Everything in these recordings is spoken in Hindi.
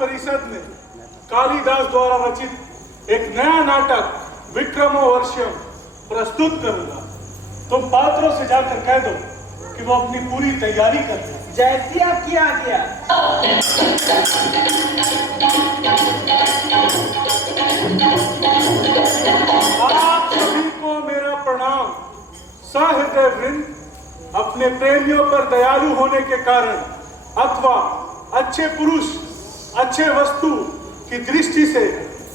परिषद में कालिदास द्वारा रचित एक नया नाटक विक्रमो वर्षम प्रस्तुत करूंगा। तुम पात्रों से जाकर कह दो कि वो अपनी पूरी तैयारी कर लें। जैसी आपकी आज्ञा। आप सभी को मेरा प्रणाम। साहित्य वृंद अपने प्रेमियों पर दयालु होने के कारण अथवा अच्छे पुरुष अच्छे वस्तु की दृष्टि से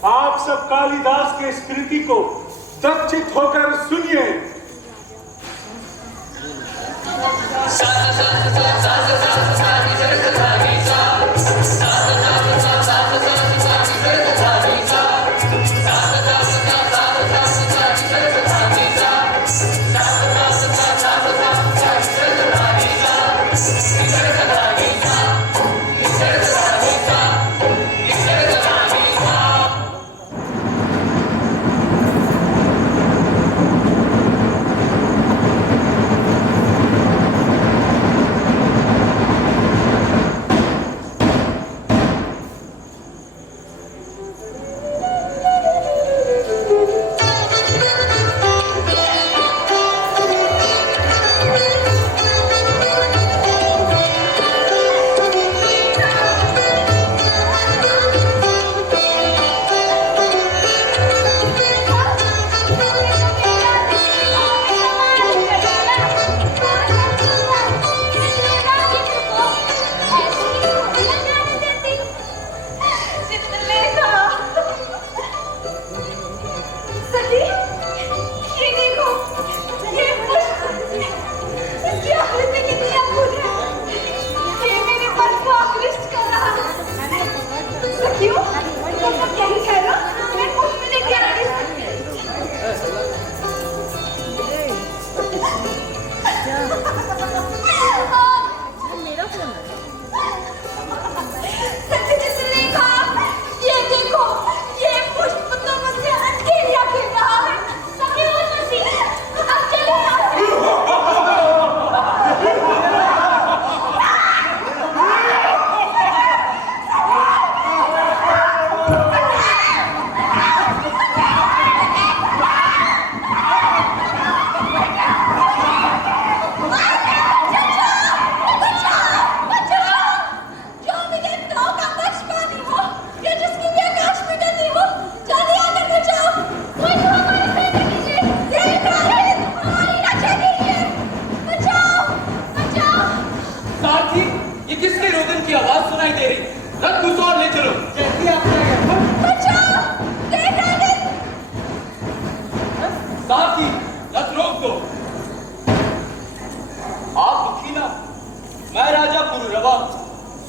आप सब कालिदास के इस कृति को दक्षित होकर सुनिए।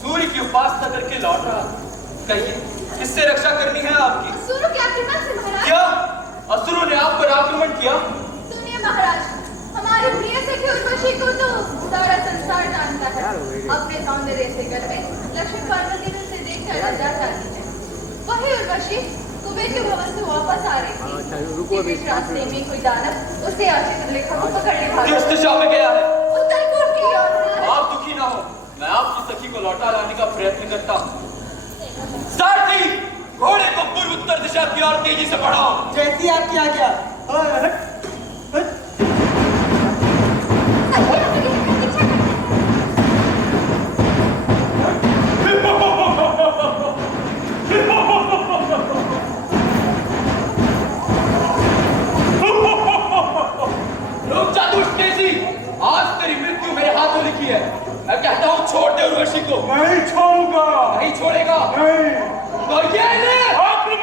सूर्य की उपासना करके लौट रहा। कहिए, किससे रक्षा करनी है आपकी? असुरों के आक्रमण से महाराज। क्या असुरों ने आप पर आक्रमण किया? सुनिए महाराज, हमारे प्रिय सखी उर्वशी को तो सारा संसार जानता है। अपने सौंदर्य से गर्वित लक्ष्मी पार्वती ने उसे देखकर लज्जा जाती है। वही उर्वशी कुबेर के भवन से वापस आ रही थी। बीच रास्ते में कोई दानव उसे आश्रित लेखा को पकड़ ले भागा। किस दिशा में गया है? उत्तरकोट की ओर। आप दुखी ना हो, मैं आपकी सखी को लौटा लाने का प्रयत्न करता हूँ। सारथी, घोड़े को पूर्व उत्तर दिशा की ओर तेजी से बढ़ाओ। जैसी आपकी आज्ञा। रुक जा दुष्ट तेजी, आज तेरी मृत्यु मेरे हाथों लिखी है। मैं कहता हूँ छोड़ दे उर्वशी को। नहीं छोड़ूंगा। नहीं छोड़ेगा? नहीं। तो ये ले आक्रमण।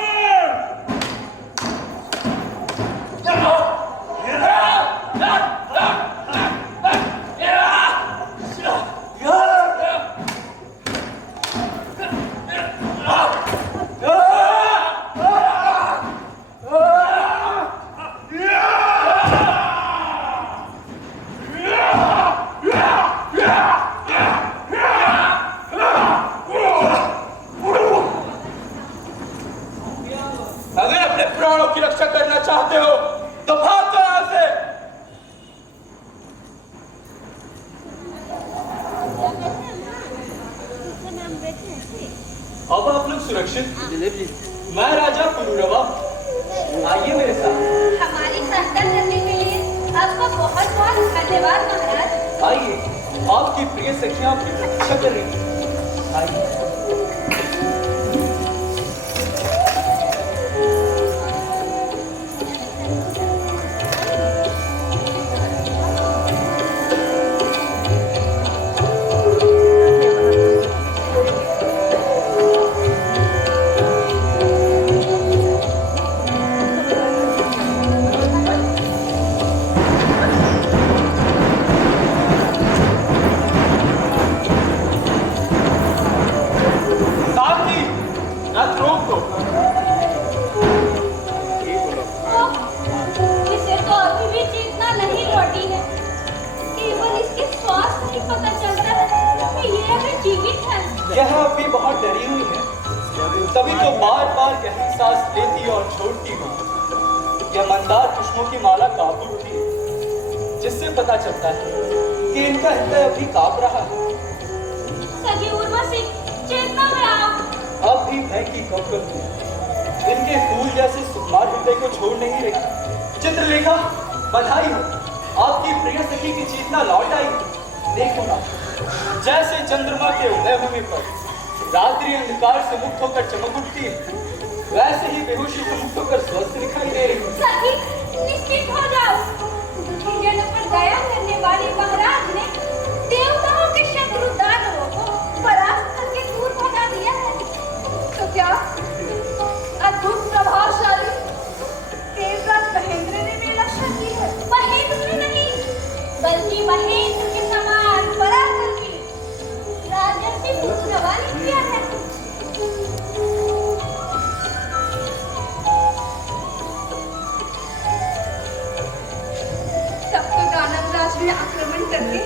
अगर अपने प्राणों की रक्षा करना चाहते हो तो भाग जाओ यहाँ से। अब आप लोग सुरक्षित। मैं राजा पुरुरवा, आइए मेरे साथ। हमारी सहायता करने के लिए आपका बहुत बहुत धन्यवाद महाराज। आइए, आपकी प्रिय सखियां आपकी प्रतीक्षा कर रही हैं। आइए। सारथी, रथ रोक दो। इसे तो अभी भी चेतना नहीं लौटी है। केवल इसके श्वास से ही पता चलता है कि ये अभी जीवित है। यह अभी बहुत डरी हुई है, तभी तो बार बार गहरी सांस लेती और छोड़ती हूँ। यह मंदार पुष्पों की माला कांप उठती है, जिससे पता चलता है कि इनका हृदय अभी कांप रहा है। सखी उर्वशी, चेतना में आओ। अब भी भय की कपकप है। इनके फूल जैसे सुकुमार हृदय को छोड़ नहीं रही। चित्रलेखा, बधाई हो, आपकी प्रिय सखी की चेतना लौट आई। देखो ना, जैसे चंद्रमा के उदय होने पर रात्रि अंधकार से मुक्त होकर चमक उठती है, वैसे ही बेहोशी से मुक्त होकर स्वस्थ दिखाई दे रही है। सखी, निश्चित हो जाओ। जनों पर दया करने वाले महाराज ने देवताओं के शत्रु दानवों को परास्त करके दूर भगा दिया है। तो क्या अद्भुत प्रभावशाली देवराज महेंद्र ने मेरी रक्षा की है? महेंद्र नहीं, बल्कि महेंद्र के समान पराक्रमी राजर्षि पुरुरवा ने किया है। तब तो दानवराज ने आक्रमण करके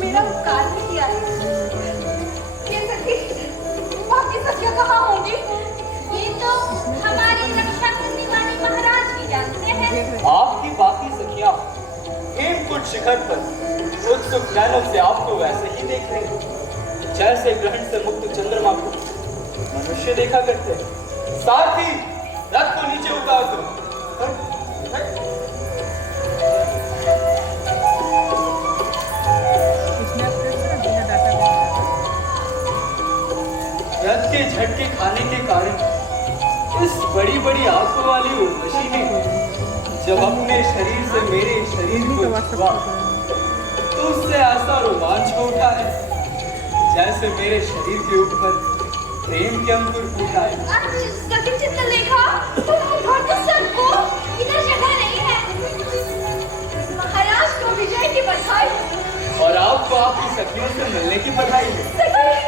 मेरा उपकार भी किया है। ये सखी, बाकी सखियां कहाँ होंगी? ये तो हमारी रक्षा करने वाले महाराज ही जानते हैं। आपकी बाकी सखियां हेमकुंड शिखर पर उत्सुक नैनों से आपको वैसे ही देख रही हैं, जैसे ग्रहण से मुक्त चंद्रमा को मनुष्य देखा करते हैं। सारथी, रथ को नीचे उतार दो। रथ के झटके खाने के कारण इस बड़ी बड़ी आंखों वाली उर्वशी ने जब अपने शरीर से मेरे शरीर को छुआ तो उससे ऐसा रोमांच हो उठा है जैसे मेरे शरीर के ऊपर प्रेम के अंकुर फूटा है। सखी चित्रलेखा, सबको इधर जगह नहीं है। महाराज को विजय की बधाई और आपको आपकी सखियों से मिलने की बधाई है। सखी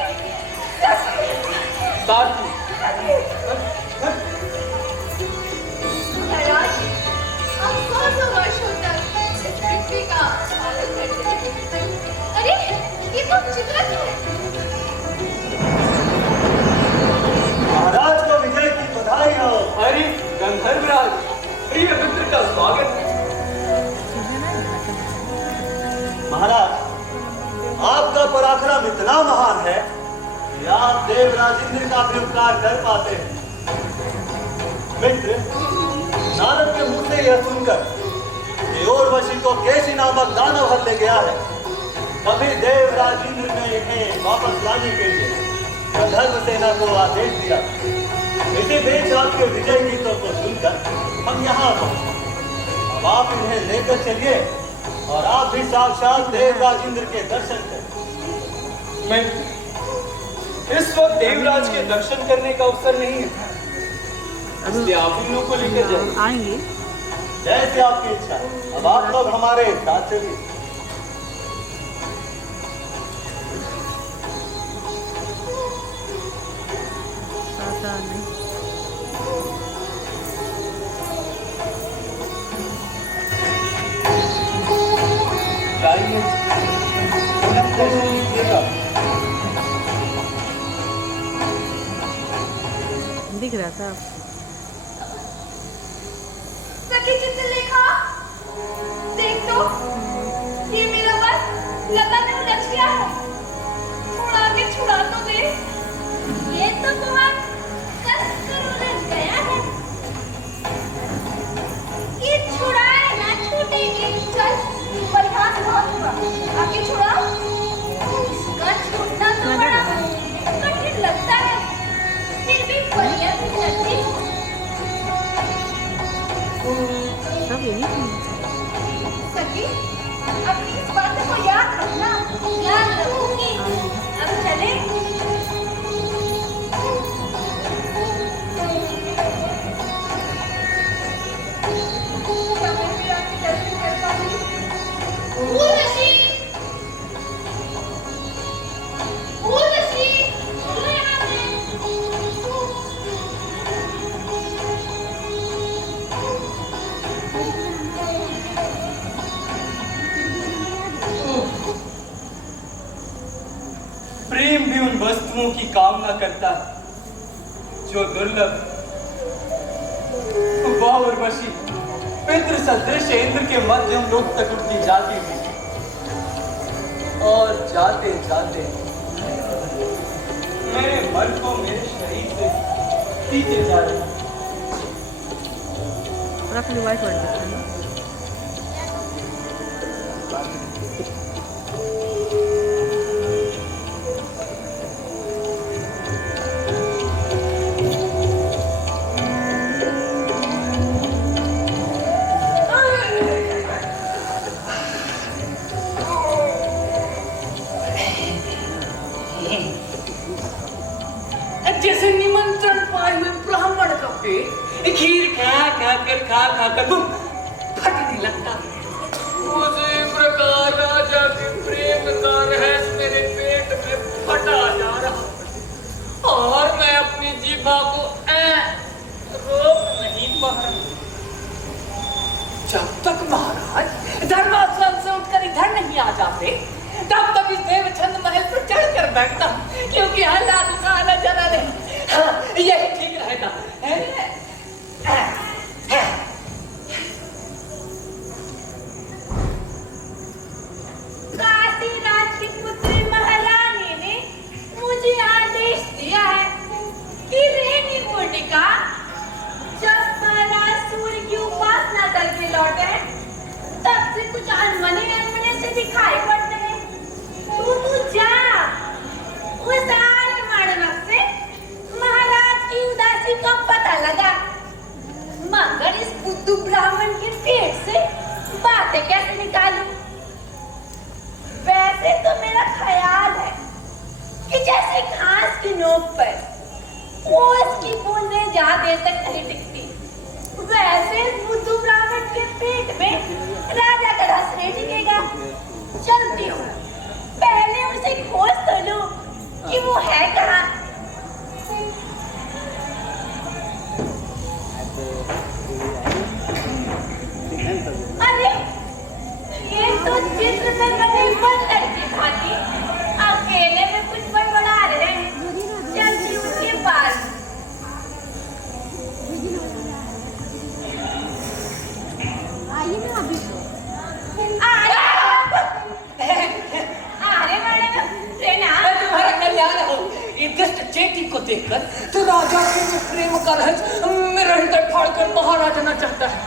सारथी। महाराज, हम 100 वर्षों तक इस पृथ्वी का पालन करते हैं। अरे, ये तो चित्रक है। महाराज को विजय की बधाई हो। अरे गंधर्वराज, प्रिय मित्र का स्वागत है। महाराज, आपका पराक्रम इतना महान है कि आप देवराज इंद्र का भी उपकार कर पाते हैं। मित्र, नारद के मुंह से यह सुनकर कि उर्वशी को केशी नामक दानव हर ले गया है, तभी देवराज इंद्र ने इन्हें वापस लाने के लिए गंधर्व सेना को आदेश दिया। इसी बीच आपके विजय गीतों को सुनकर हम यहाँ पहुंचे। अब आप इन्हें लेकर चलिए और आप भी साक्षात देवराज इंद्र के दर्शन करें। मैं इस वक्त देवराज के दर्शन करने का अवसर नहीं है, इसलिए आप इन लोगों को लेकर जाइए। आएंगे। जैसे आपकी इच्छा। अब आप लोग हमारे साथ चलिए। पता नहीं। जाइए, पुनः दर्शन कीजिएगा। दिख रहा था। सखी चित्रलेखा, देख तो, ये मेरा बस लगन में उलझ गया है। छुड़ा के छुड़ा तो दे। ये तो बहुत कसकर उलझ गया है। ये छुड़ाए ना छूटेगी। चल, परिहास बहुत हुआ। आगे छुड़ा। इसका छूटना तो बड़ा कठिन लगता है, फिर भी प्रयत्न करती हूँ। सब यही थी। सखी, अपनी इस बात को याद रखना। याद रखूंगी। अब चले। क्या मैं भी आपके दर्शन कर पाऊंगी? उर्वशी! उर्वशी! चलो यहाँ से। प्रेम भी उन वस्तुओं की कामना करता है जो दुर्लभ। वह उर्वशी पितृ सदृश इंद्र के मध्यम लोक तक उड़ती जाती थी और जाते जाते मेरे मन को मेरे शरीर से खींचे जा रही। रख ली वाइट वाइट। जैसे निमंत्रण पाए हुए ब्राह्मण का पेट खीर खा कर फटने लगता है। उसी प्रकार राजा के प्रेम का रहस्य मेरे पेट में फटा जा रहा और मैं अपनी जीभा को रोक नहीं पा रहा। जब तक महाराज धर्मासन से उठकर इधर नहीं आ जाते, तब तक इस देवचंद महल पर चढ़कर बैठता, क्योंकि हालात का आना जाना नहीं। हाँ, यही ठीक रहेगा। काशी राज की पुत्री महारानी ने मुझे आदेश दिया है कि रेनी मोटिका जब महाराज सूर्य की उपासना करके लौटे, तब से कुछ अनमने से दिखाई पड़ते हैं। तू जा, उस आर्यमानव से महाराज की उदासी का पता लगा, मगर इस बुद्धू ब्राह्मण के पेट से बातें कैसे निकालूं? वैसे तो मेरा ख्याल है कि जैसे घास की नोक पर ओस की बूंदें जहाँ देर तक नहीं टिकती, वैसे बुद्धू ब्राह्मण के पेट में राजा का रस नहीं टिकेगा। चलती हूँ, पहले उसे खोज तो लूं कि वो है कहाँ। ये दुष्ट चेटी को देखकर तो राजा के प्रेम का रहस्य मेरा हृदय फाड़कर बाहर आ जाना चाहता है।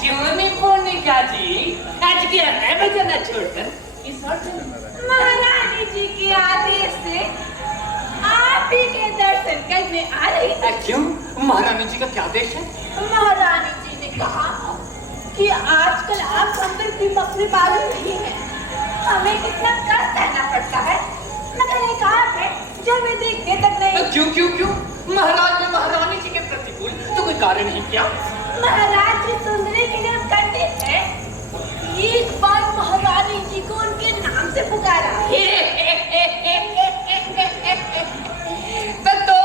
क्यों नहीं मोनिका जी, आज के रहने बजाना छोड़कर इस महारानी जी के आदेश से आप ही के दर्शन करने आ रही थी। क्यों? महारानी जी का क्या आदेश है? महारानी जी ने कहा कि आजकल आप संतर की बकरी पालन नहीं है, हमें कितना कष्ट सहना पड़ता है, मगर एक आप है जो हमें देखने तक नहीं। क्यों क्यों क्यों? महाराज ने महारानी जी के प्रतिकूल तो कोई कारण नहीं किया। महाराज जी सुंदरी के लिए पंडित है, एक बार महारानी जी को उनके नाम से पुकारा। तो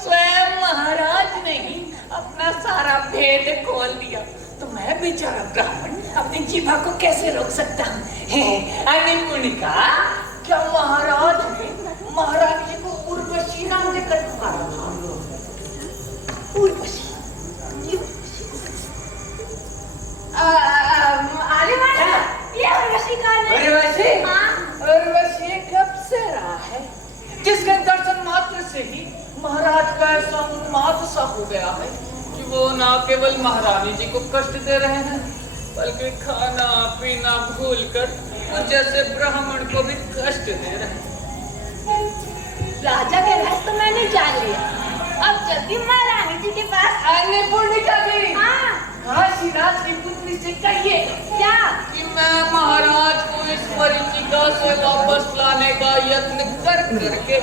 स्वयं महाराज ने ही अपना सारा भेद खोल दिया, तो मैं बेचारा ब्राह्मण अपनी जीभा को कैसे रोक सकता हूँ? मुनिका, क्या महाराज ने महारानी जी को उर्वशी नाम देकर पुकारा था? उर्वशी, आने वाला ये उर्वशी का नहीं। उर्वशी? हाँ। उर्वशी कब से रहा है, जिसके दर्शन मात्र से ही महाराज का ऐसा उन्माद सा हो गया है कि वो ना केवल महारानी जी को कष्ट दे रहे हैं, बल्कि खाना पीना भूलकर वो जैसे ब्राह्मण को भी कष्ट दे रहे हैं। राजा के रहस्य तो मैंने जान लिया, अब चलती महारानी जी के पास। आने पूर्णिका जी, हाँ, काशीराज की पुत्री से कहिए क्या कि मैं महाराज को इस मरीचिका से वापस लाने का यत्न कर करके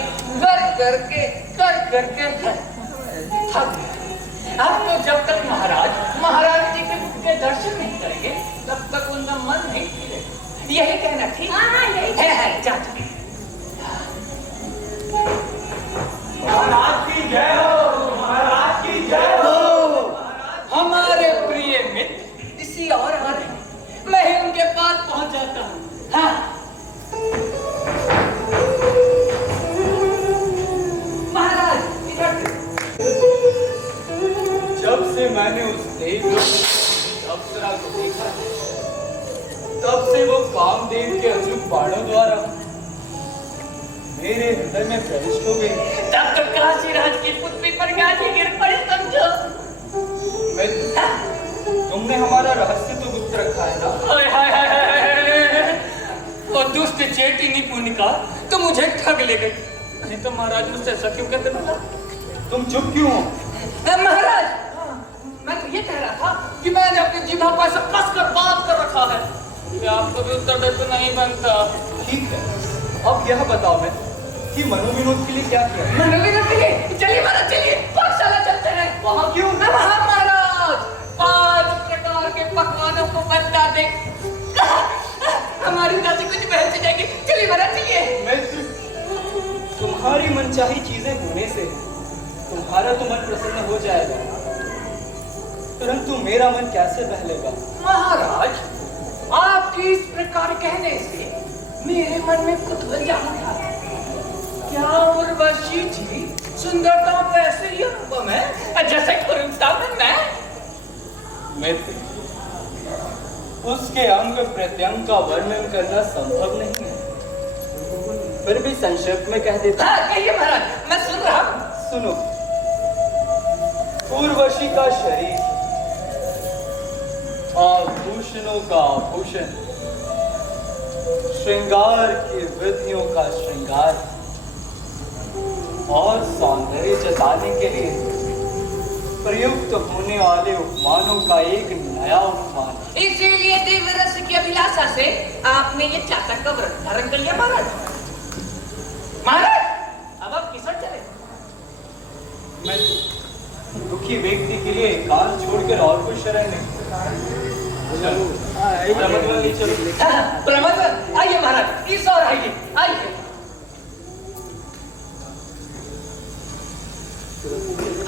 थक गया। अब तो जब तक महाराज जी के दर्शन नहीं करेंगे तब तक उनका मन नहीं फिरेगा। यही कहना ठीक? हाँ हाँ यही है। जा महाराज की जय हो, महाराज की जय हो। हमारे प्रिय मित्र इसी और आ रहे हैं, मैं ही उनके पास पहुंच जाता हूँ। हाँ महाराज इधर। जब से मैंने उस देवी अप्सरा को देखा, तब से वो कामदेव के अचूक बाणों द्वारा मेरे हृदय में प्रविष्ट हो गई। तब तो काशीराज की पुत्री पर गाजी गिर पड़ी समझो। मित्र, तुमने हमारा रहस्य तो गुप्त रखा है ना? हाय हाय हाय हाय, वो दुष्ट चेटिनी पुनिका तो मुझे ठग ले गई। नहीं तो महाराज मुझसे ऐसा क्यों कहते बोला? तुम चुप क्यों हो? महाराज, मैं तो ये कह रहा था कि मैंने अपनी जीभा को ऐसा कस कर बात कर रखा है कि आपको भी उत्तर दे तो नहीं बनता। ठीक है, अब यह बताओ मैं कि मनोविनोद के लिए क्या किया? मनोविनोद के लिए? चलिए महाराज, चलिए पाठशाला चलते हैं। वहाँ क्यों? वहाँ महाराज 5 प्रकार के पकवानों को बता दे, हमारी दादी कुछ बहस जाएगी। चलिए महाराज चलिए। मित्र, तुम्हारी मनचाही चीजें होने से तुम्हारा तो मन प्रसन्न हो जाएगा, परंतु मेरा मन कैसे बहलेगा? महाराज, आपके इस प्रकार कहने से मेरे मन में कुतूहल जागा। क्या उर्वशी जी सुंदरता में ऐसे ही अनुपम है जैसे कुरुता में मैं? मित्र, उसके अंग प्रत्यंग का वर्णन करना संभव नहीं है, फिर भी संक्षेप में कह देता। हाँ कहिए महाराज, मैं सुन रहा हूँ। सुनो, उर्वशी का शरीर आभूषणों का आभूषण, श्रृंगार की विधियों का श्रृंगार और सौंदर्य जताने के लिए प्रयुक्त होने वाले उपमानों का एक नया उपमान। इसीलिए देवरस की अभिलाषा से आपने ये चातक का व्रत धारण कर लिया महाराज। महाराज, अब आप किस ओर चले? मैं दुखी व्यक्ति के लिए एकांत छोड़कर और कोई शरण नहीं। चलो, प्रमदवन ले चलो। प्रमदवन, आइए महाराज, इस ओर आइए, आइए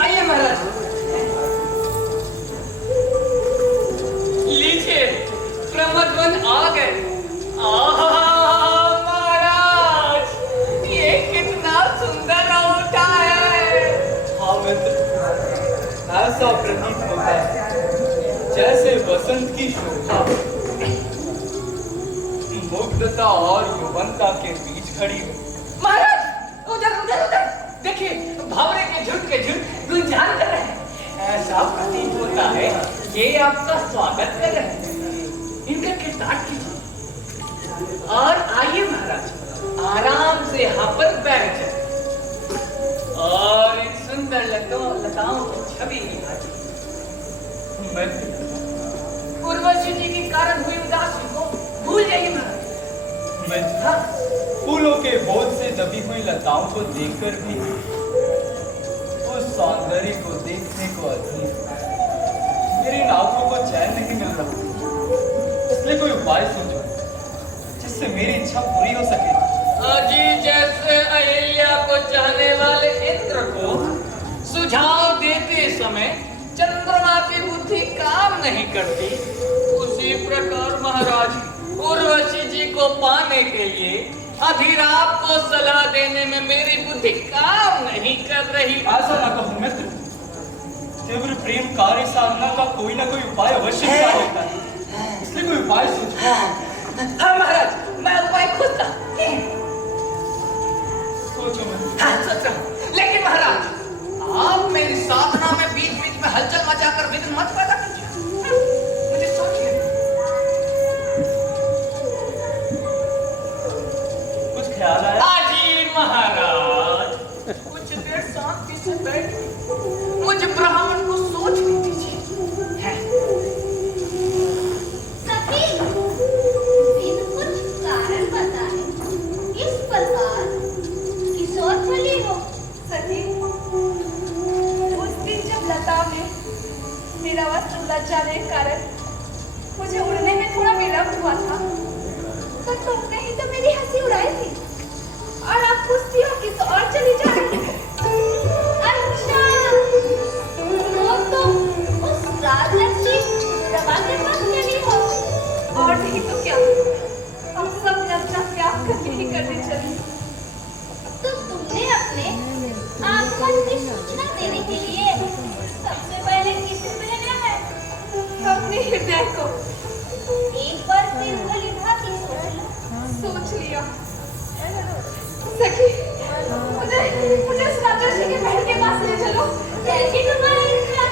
आइए महाराज, लीजिए प्रमदवन आ गए। महाराज, ये कितना सुंदर औटा है। हाँ मित्र, ऐसा प्रतीत होता है जैसे वसंत की शोभा मुग्धता और युवनता के बीच खड़ी हो। महाराज, उधर पूजन कर रहे हैं। ऐसा प्रतीत होता है ये आपका स्वागत कर रहे हैं। इनका किरदार कीजिए और आइए महाराज, आराम से यहाँ पर बैठ जाए और इन सुंदर लताओं की छवि निहारिए। उर्वशी जी के कारण हुई उदासी को भूल जाइए महाराज। हाँ, फूलों के बोझ से दबी हुई लताओं को देखकर भी उस सौंदर्य को देखने को अधीर मेरी आंखों को चैन नहीं मिल रहा। इसलिए कोई उपाय सोचो जिससे मेरी इच्छा पूरी हो सके। जी जैसे अहिल्या को चाहने वाले इंद्र को सुझाव देते समय चंद्रमा की बुद्धि काम नहीं करती, उसी प्रकार महाराज उर्वशी जी को पाने के लिए अधिराज को सलाह देने में मेरी बुद्धि काम नहीं कर रही। ऐसा न कहो मित्र, तीव्र प्रेम कार्य साधना का कोई ना कोई उपाय अवश्य निकाल लेता है। इसलिए कोई उपाय सोचो। हाँ महाराज, मैं उपाय खोजता। सोचो मत। हाँ सोच रहा हूँ, लेकिन महाराज आप मेरी साधना में बीच बीच में हलचल मचाकर विघ्न मत पैदा कीजिए। मुझे सोचने दो। कुछ ख्याल आया? आजी महाराज कुछ देर शांति से बैठ मुझे ब्राह्मण को सोचने दीजिए। सखी, बिन कुछ कारण बताए इस प्रकार की सोच चली हो। सखी, उस दिन जब लता में मेरा वस्त्र उलझ जाने के कारण मुझे उड़ने में थोड़ा विलम्ब हुआ था, तो तुमने ही तो मेरी हंसी उड़ाई थी और अब पूछती हो कि तो और चली जा रही हो। अच्छा, तो तुम उस राजलक्ष्मी रवा के पास चली हो। और नहीं तो क्या, हम सब ने अपना त्याग करके ही करने चली। तो तुमने अपने आगमन की सूचना देने के लिए सबसे पहले किसे पहना है? अपने हृदय को एक बार फिर भली भांति सोच लिया। सखी, मुझे उस राजर्षि के महल के पास ले चलो। जैसी तुम्हारी इच्छा।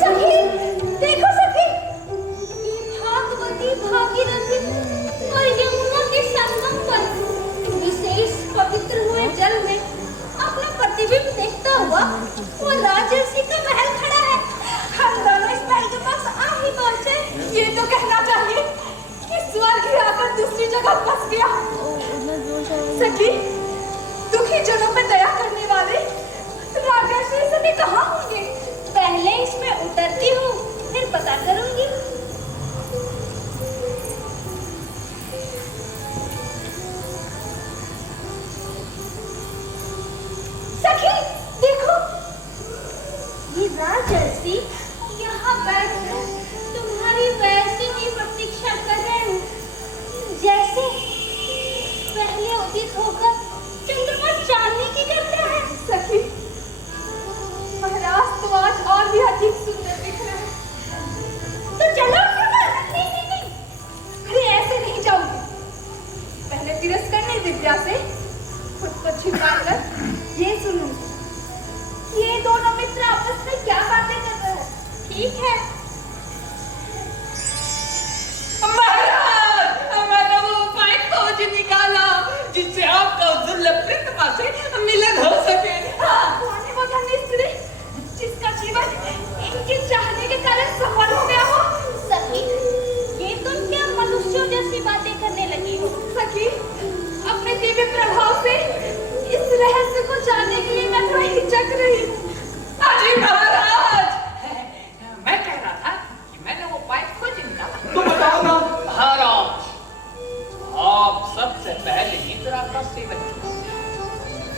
सखी, देखो सखी, भागवती भागीरथी और यमुना के संगम पर विशेष पवित्र हुए जल में अपना प्रतिबिंब देखता हुआ वो राजर्षि का महल खड़ा है। हम दोनों इस महल के पास आ ही पहुंचे। ये तो कहना चाहिए कि स्वर्ग ही आकर दूसरी जगह फंस गया। सखी, दुखी जनों पर दया करने वाले राजर्षि सभी कहाँ होंगे? पहले इसमें उतरती हूँ, फिर पता करूंगी। सखी, देखो, ये राजर्षि यहाँ बैठकर तुम्हारी वैसी ही प्रतीक्षा कर रहे हैं जैसे पहले उदित होकर चंद्रमा चांदनी की करता है। सखी, महाराज तो आज और भी अधिक सुंदर दिख रहे हैं। तो चलो नहीं नहीं नहीं, अरे ऐसे नहीं जाऊंगी। पहले तिरस्करणी विद्या से खुद को छिपाकर ये सुनूंगी। ये दोनों मित्र आपस में क्या बातें कर रहे हैं? ठीक है। महाराज, मैंने वो उपाय खोज निकाला जिससे आपका दुर्लभ प्रतिभा से मिलन हो सके। कौन है वो धन्य स्त्री जिसका जीवन इनके चाहने के कारण सफल हो गया हो? सखी, ये तुम क्या मनुष्यों जैसी बातें करने लगी हो? सखी, अपने दिव्य प्रभाव से इस रहस्य को जानने के लिए मैं थोड़ा हिचक रही हूँ। अजी महाराज, मैं कह रहा था कि मैंने वो उपाय खोज निकाला। तो बताओ ना। महाराज, आप सबसे पहले निद्रा का सेवन करें,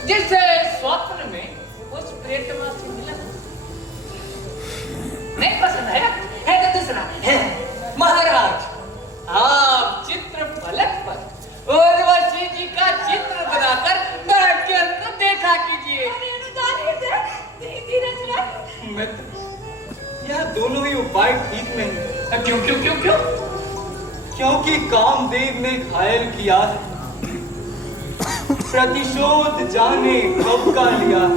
जिससे स्वप्न में उस प्रेतमा से मिलन नहीं पसंद है तो दूसरा है। महाराज, आप चित्र फलक पर उर्वशी जी का चित्र बनाकर बैठ के अंदर देखा कीजिए। मित्र, यह दोनों ही उपाय ठीक नहीं। क्यों क्यों क्यों क्यों? क्योंकि कामदेव ने घायल किया है प्रतिशोध जाने कब का लिया।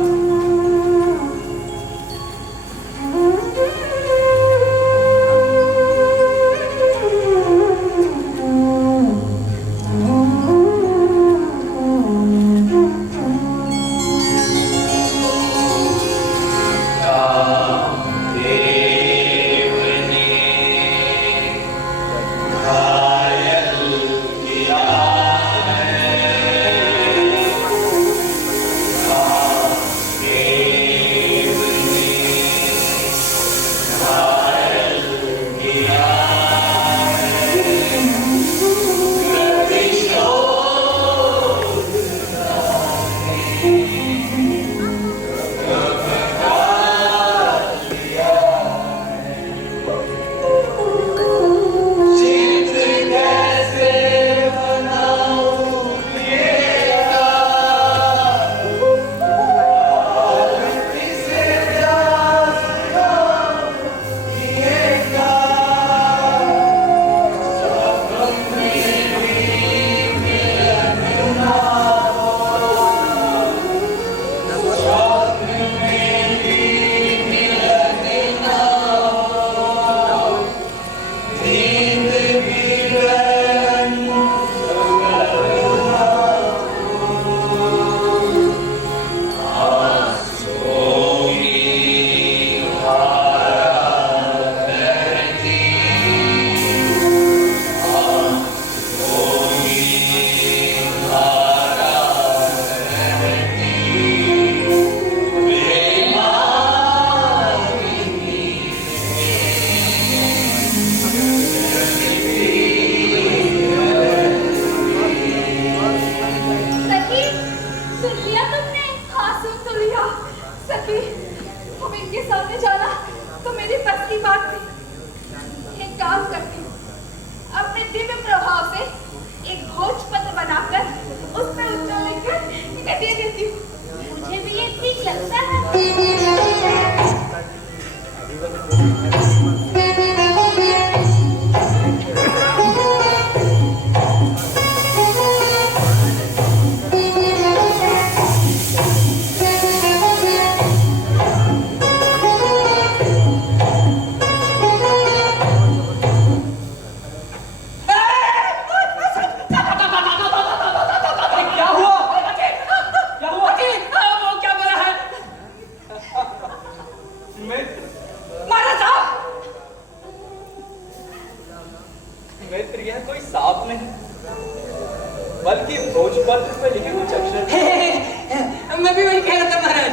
मैं भी वही कह रहा था महाराज।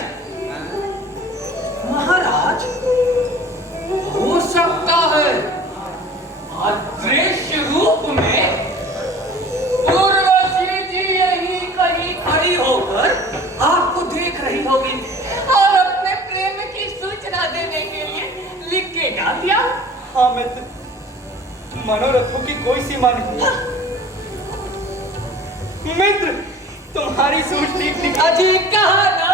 महाराज, हो सकता है अदृश्य रूप में उर्वशी जी यहीं कहीं खड़ी होकर आपको देख रही होगी और अपने प्रेम की सूचना देने के लिए लिख के डाल दिया। हाँ मित्र, मनोरथों की कोई सीमा नहीं। मित्र, तुम्हारी सोच ठीक दिखा। अजी कहा ना,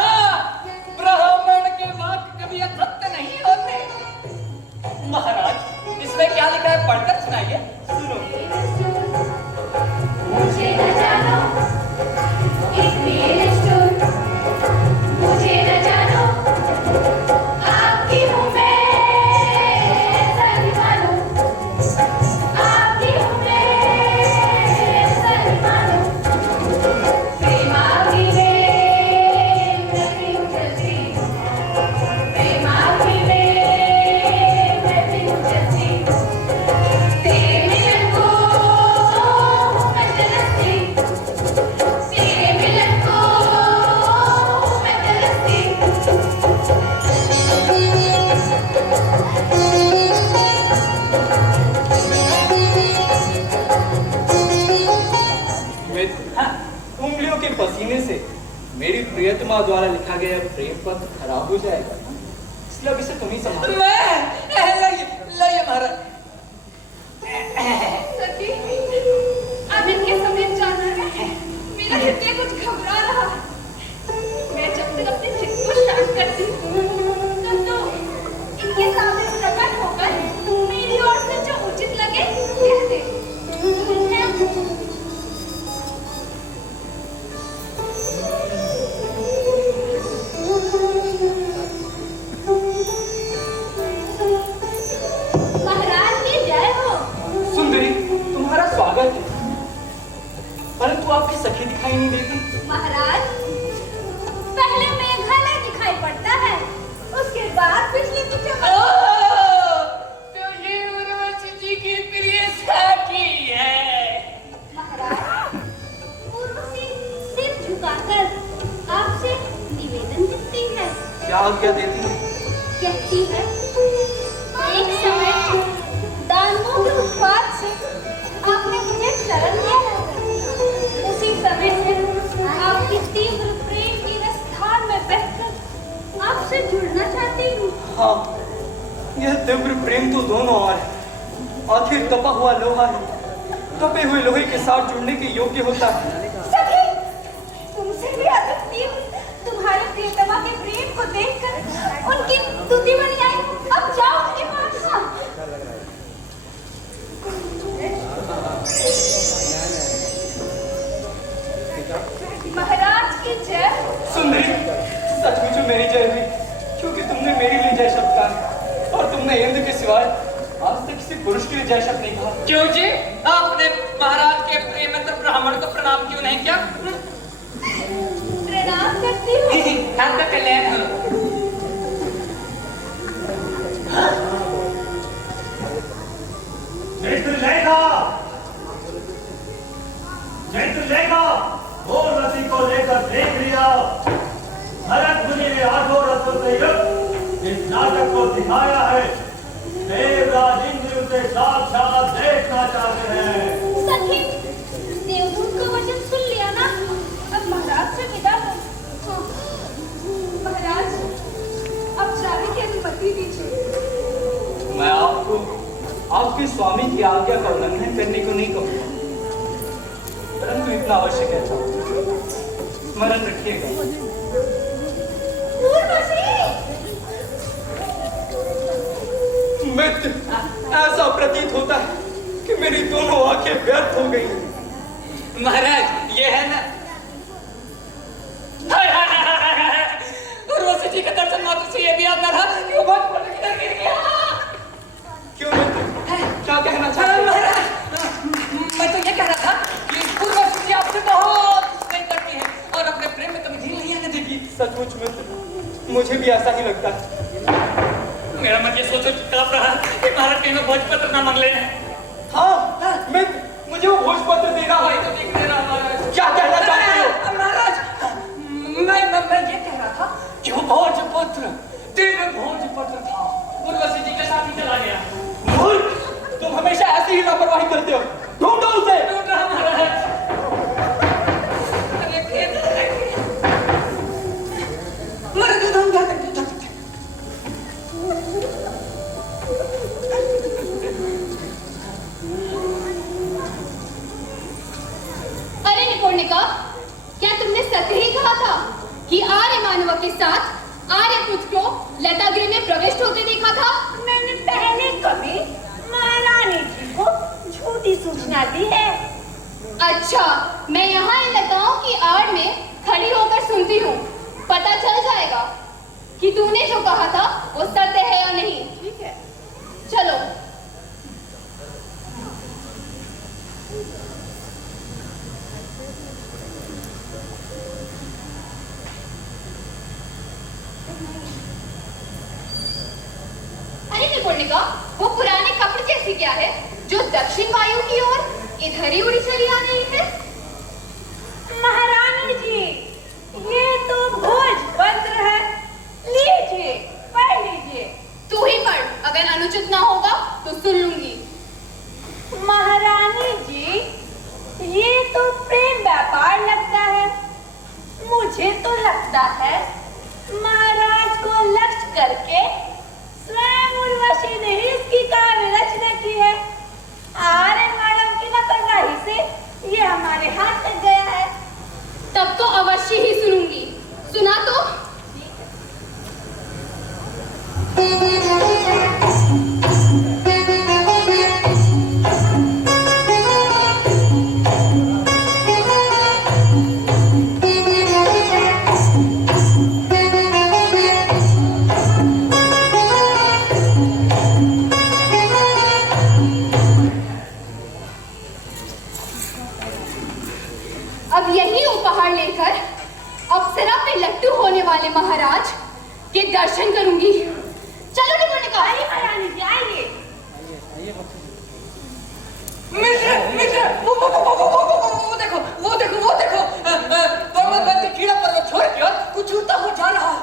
ब्राह्मण के वाक्य कभी असत्य नहीं होते। महाराज, इसमें क्या लिखा है पढ़कर सुनाइए। सुनो। मुझे न जानो इतनी निष्ठुर, मुझे न जानो आपकी हूँ मैं, सही मानो आपकी हूँ मैं, सही मानो प्रेमागी में मैं भी हूँ जलती, प्रेमागी में मैं भी हूँ जलती, तेरे मिलन को हूँ मैं तरसती, तेरे मिलन को हूँ मैं तरसती। मित्र, उंगलियों के पसीने से मेरी प्रियतमा द्वारा लिखा गया प्रेम पत्र खराब हो जाएगा, इसलिए अब इसे तुम ही संभालो। लाइए महाराज। सखी, अब इनके समीप जाना है। मेरा हृदय कुछ घबरा रहा है। मैं जब तक अपने चित्त को शांत करती हूँ, तब तो इनके सामने प्रकट होकर मेरी ओर से जो उचित लगे कह दे। आपकी सखी दिखाई नहीं देती। महाराज, पहले मेघालय दिखाई पड़ता है, उसके बाद बिजली की चमक। तो ये उर्वशी जी की प्रिय सखी है। महाराज, उर्वशी सिर झुकाकर आपसे निवेदन करती है। क्या आज्ञा देती है? कहती है, एक समय दानवों के उत्पात से आपने मुझे शरण दिया है। उसी समय से आपकी तीव्र प्रेम की रसधार में बहकर आपसे जुड़ना चाहती हूँ। हाँ, यह तीव्र प्रेम तो दोनों और है। आखिर तपा हुआ लोहा है, तपे हुए लोहे के साथ जुड़ने के योग्य होता है। सखी, तुमसे भी अधिक तीव्र तुम्हारे प्रियतमा के प्रेम को देखकर उनकी स्तुति बनी आई। अब जाओ उनके पास। महाराज की जय। सुंदरी, सचमुच मेरी जय हुई, क्योंकि तुमने मेरे लिए जय शब्द कहा और तुमने इंद्र के सिवाय आज तक किसी पुरुष के लिए जय शब्द नहीं कहा। क्यों जी? आपने महाराज के प्रियमित्र ब्राह्मण को प्रणाम क्यों नहीं किया? प्रणाम करती हूँ। आपका कल्याण हो। लेखा उर्वशी को लेकर देख लिया। भरत मुनि ने 8 रथों से युक्त इस नाटक को दिखाया है। देवराज इंद्र उसे साक्षात देखना चाहते हैं। सखी, देवदूत का वचन सुन लिया ना? अब महाराज से विदा हो। महाराज, अब जाने की अनुमति दीजिए। मैं आपको आपके स्वामी की आज्ञा का उल्लंघन करने को नहीं कहूँगा, परंतु इतना अवश्य कहता हूँ, स्मरण रखिएगा। मित्र, ऐसा प्रतीत होता है कि मेरी दोनों आंखें व्यर्थ हो गई। महाराज, ये है ना, उर्वशी जी का दर्शन मात्र से ये भी याद ना था कि वो बहुत पलट कर गिर गया। क्यों मित्र, क्या कहना चाहते हैं? महाराज, मैं तो ये कह रहा था कि उर्वशी जी आपसे बहुत स्नेह करती है और अपने प्रेम में कभी ढील नहीं आने देगी। सचमुच मित्र, मुझे भी ऐसा ही लगता है। मेरा मन ये सोचो कांप रहा है कि महाराज कहीं में भोजपत्र ना मांग लेना है। हाँ मित्र, मुझे वो भोजपत्र देना भाई है। तो देख लेना महाराज। क्या कहना चाहते हो? महाराज, मैं ये कह रहा था कि वो भोजपत्र दिव्य भोजपत्र था, उर्वशी जी के साथ ही चला गया। मूर्ख, तुम हमेशा ऐसी ही लापरवाही करते हो। ढूंढो उसे। ढूंढ रहा महाराज। अरे खेत है। महाराज, हम क्या करते? अरे निपुणिका, क्या तुमने सच ही कहा था कि आर्य मानव के साथ आर्यपुत्र को लतागिरी में प्रविष्ट होते देखा था? मैंने पहले कभी महारानी जी को झूठी सूचना दी है। अच्छा, मैं यहाँ इन लताओं की आड़ में खड़ी होकर सुनती हूँ। पता चल जाएगा कि तूने जो कहा था वो सत्य है या नहीं। ठीक है। चलो। अरे निपुणिका, वो पुराने कपड़े जैसी क्या है जो दक्षिण वायु की ओर इधर ही उड़ी चली आ रही है? महारानी जी, ये तो भोजपत्र है। लीजिए, पढ़ लीजिए। तू ही पढ़, अगर अनुचित ना होगा तो सुन लूंगी। महारानी जी, ये तो प्रेम व्यापार लगता है। मुझे तो लगता है महाराज को लक्ष्य करके स्वयं उर्वशी ने ही इसकी काव्य रचना की है। आर्य मानव की लापरवाही से ये हमारे हाथ तक गया है। तब तो अवश्य ही सुनूंगी। सुना तो। ठीक है। अब यही उपहार लेकर अप्सरा पे लट्टू होने वाले महाराज के दर्शन करूंगी। चलो निपुणिका। आइए महारानी जी, आइए। मित्र मित्र वो देखो वो देखो वो देखो पर्वत के कीड़ा पर्वत छोड़ के कुछ उड़ता हुआ जा रहा है।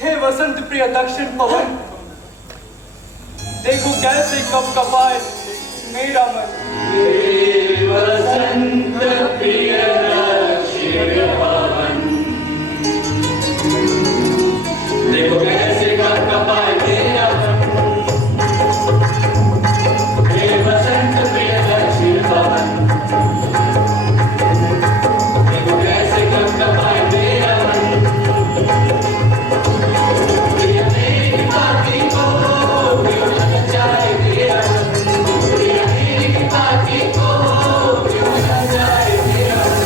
हे वसंत प्रिय दक्षिण पवन, देखो कैसे कब कपाए मेरा मन। वसंत प्रिय दक्षिण पवन, देखो कैसे कब कपाए मेरा मन। हे वसंत प्रिय दक्षिण पवन, देखो कैसे कब कपाए मेरा मन। प्रिय मेरी बाती को क्यों न जाए मेरा मन। प्रिय मेरी बाती को क्यों न जाए मेरा मन।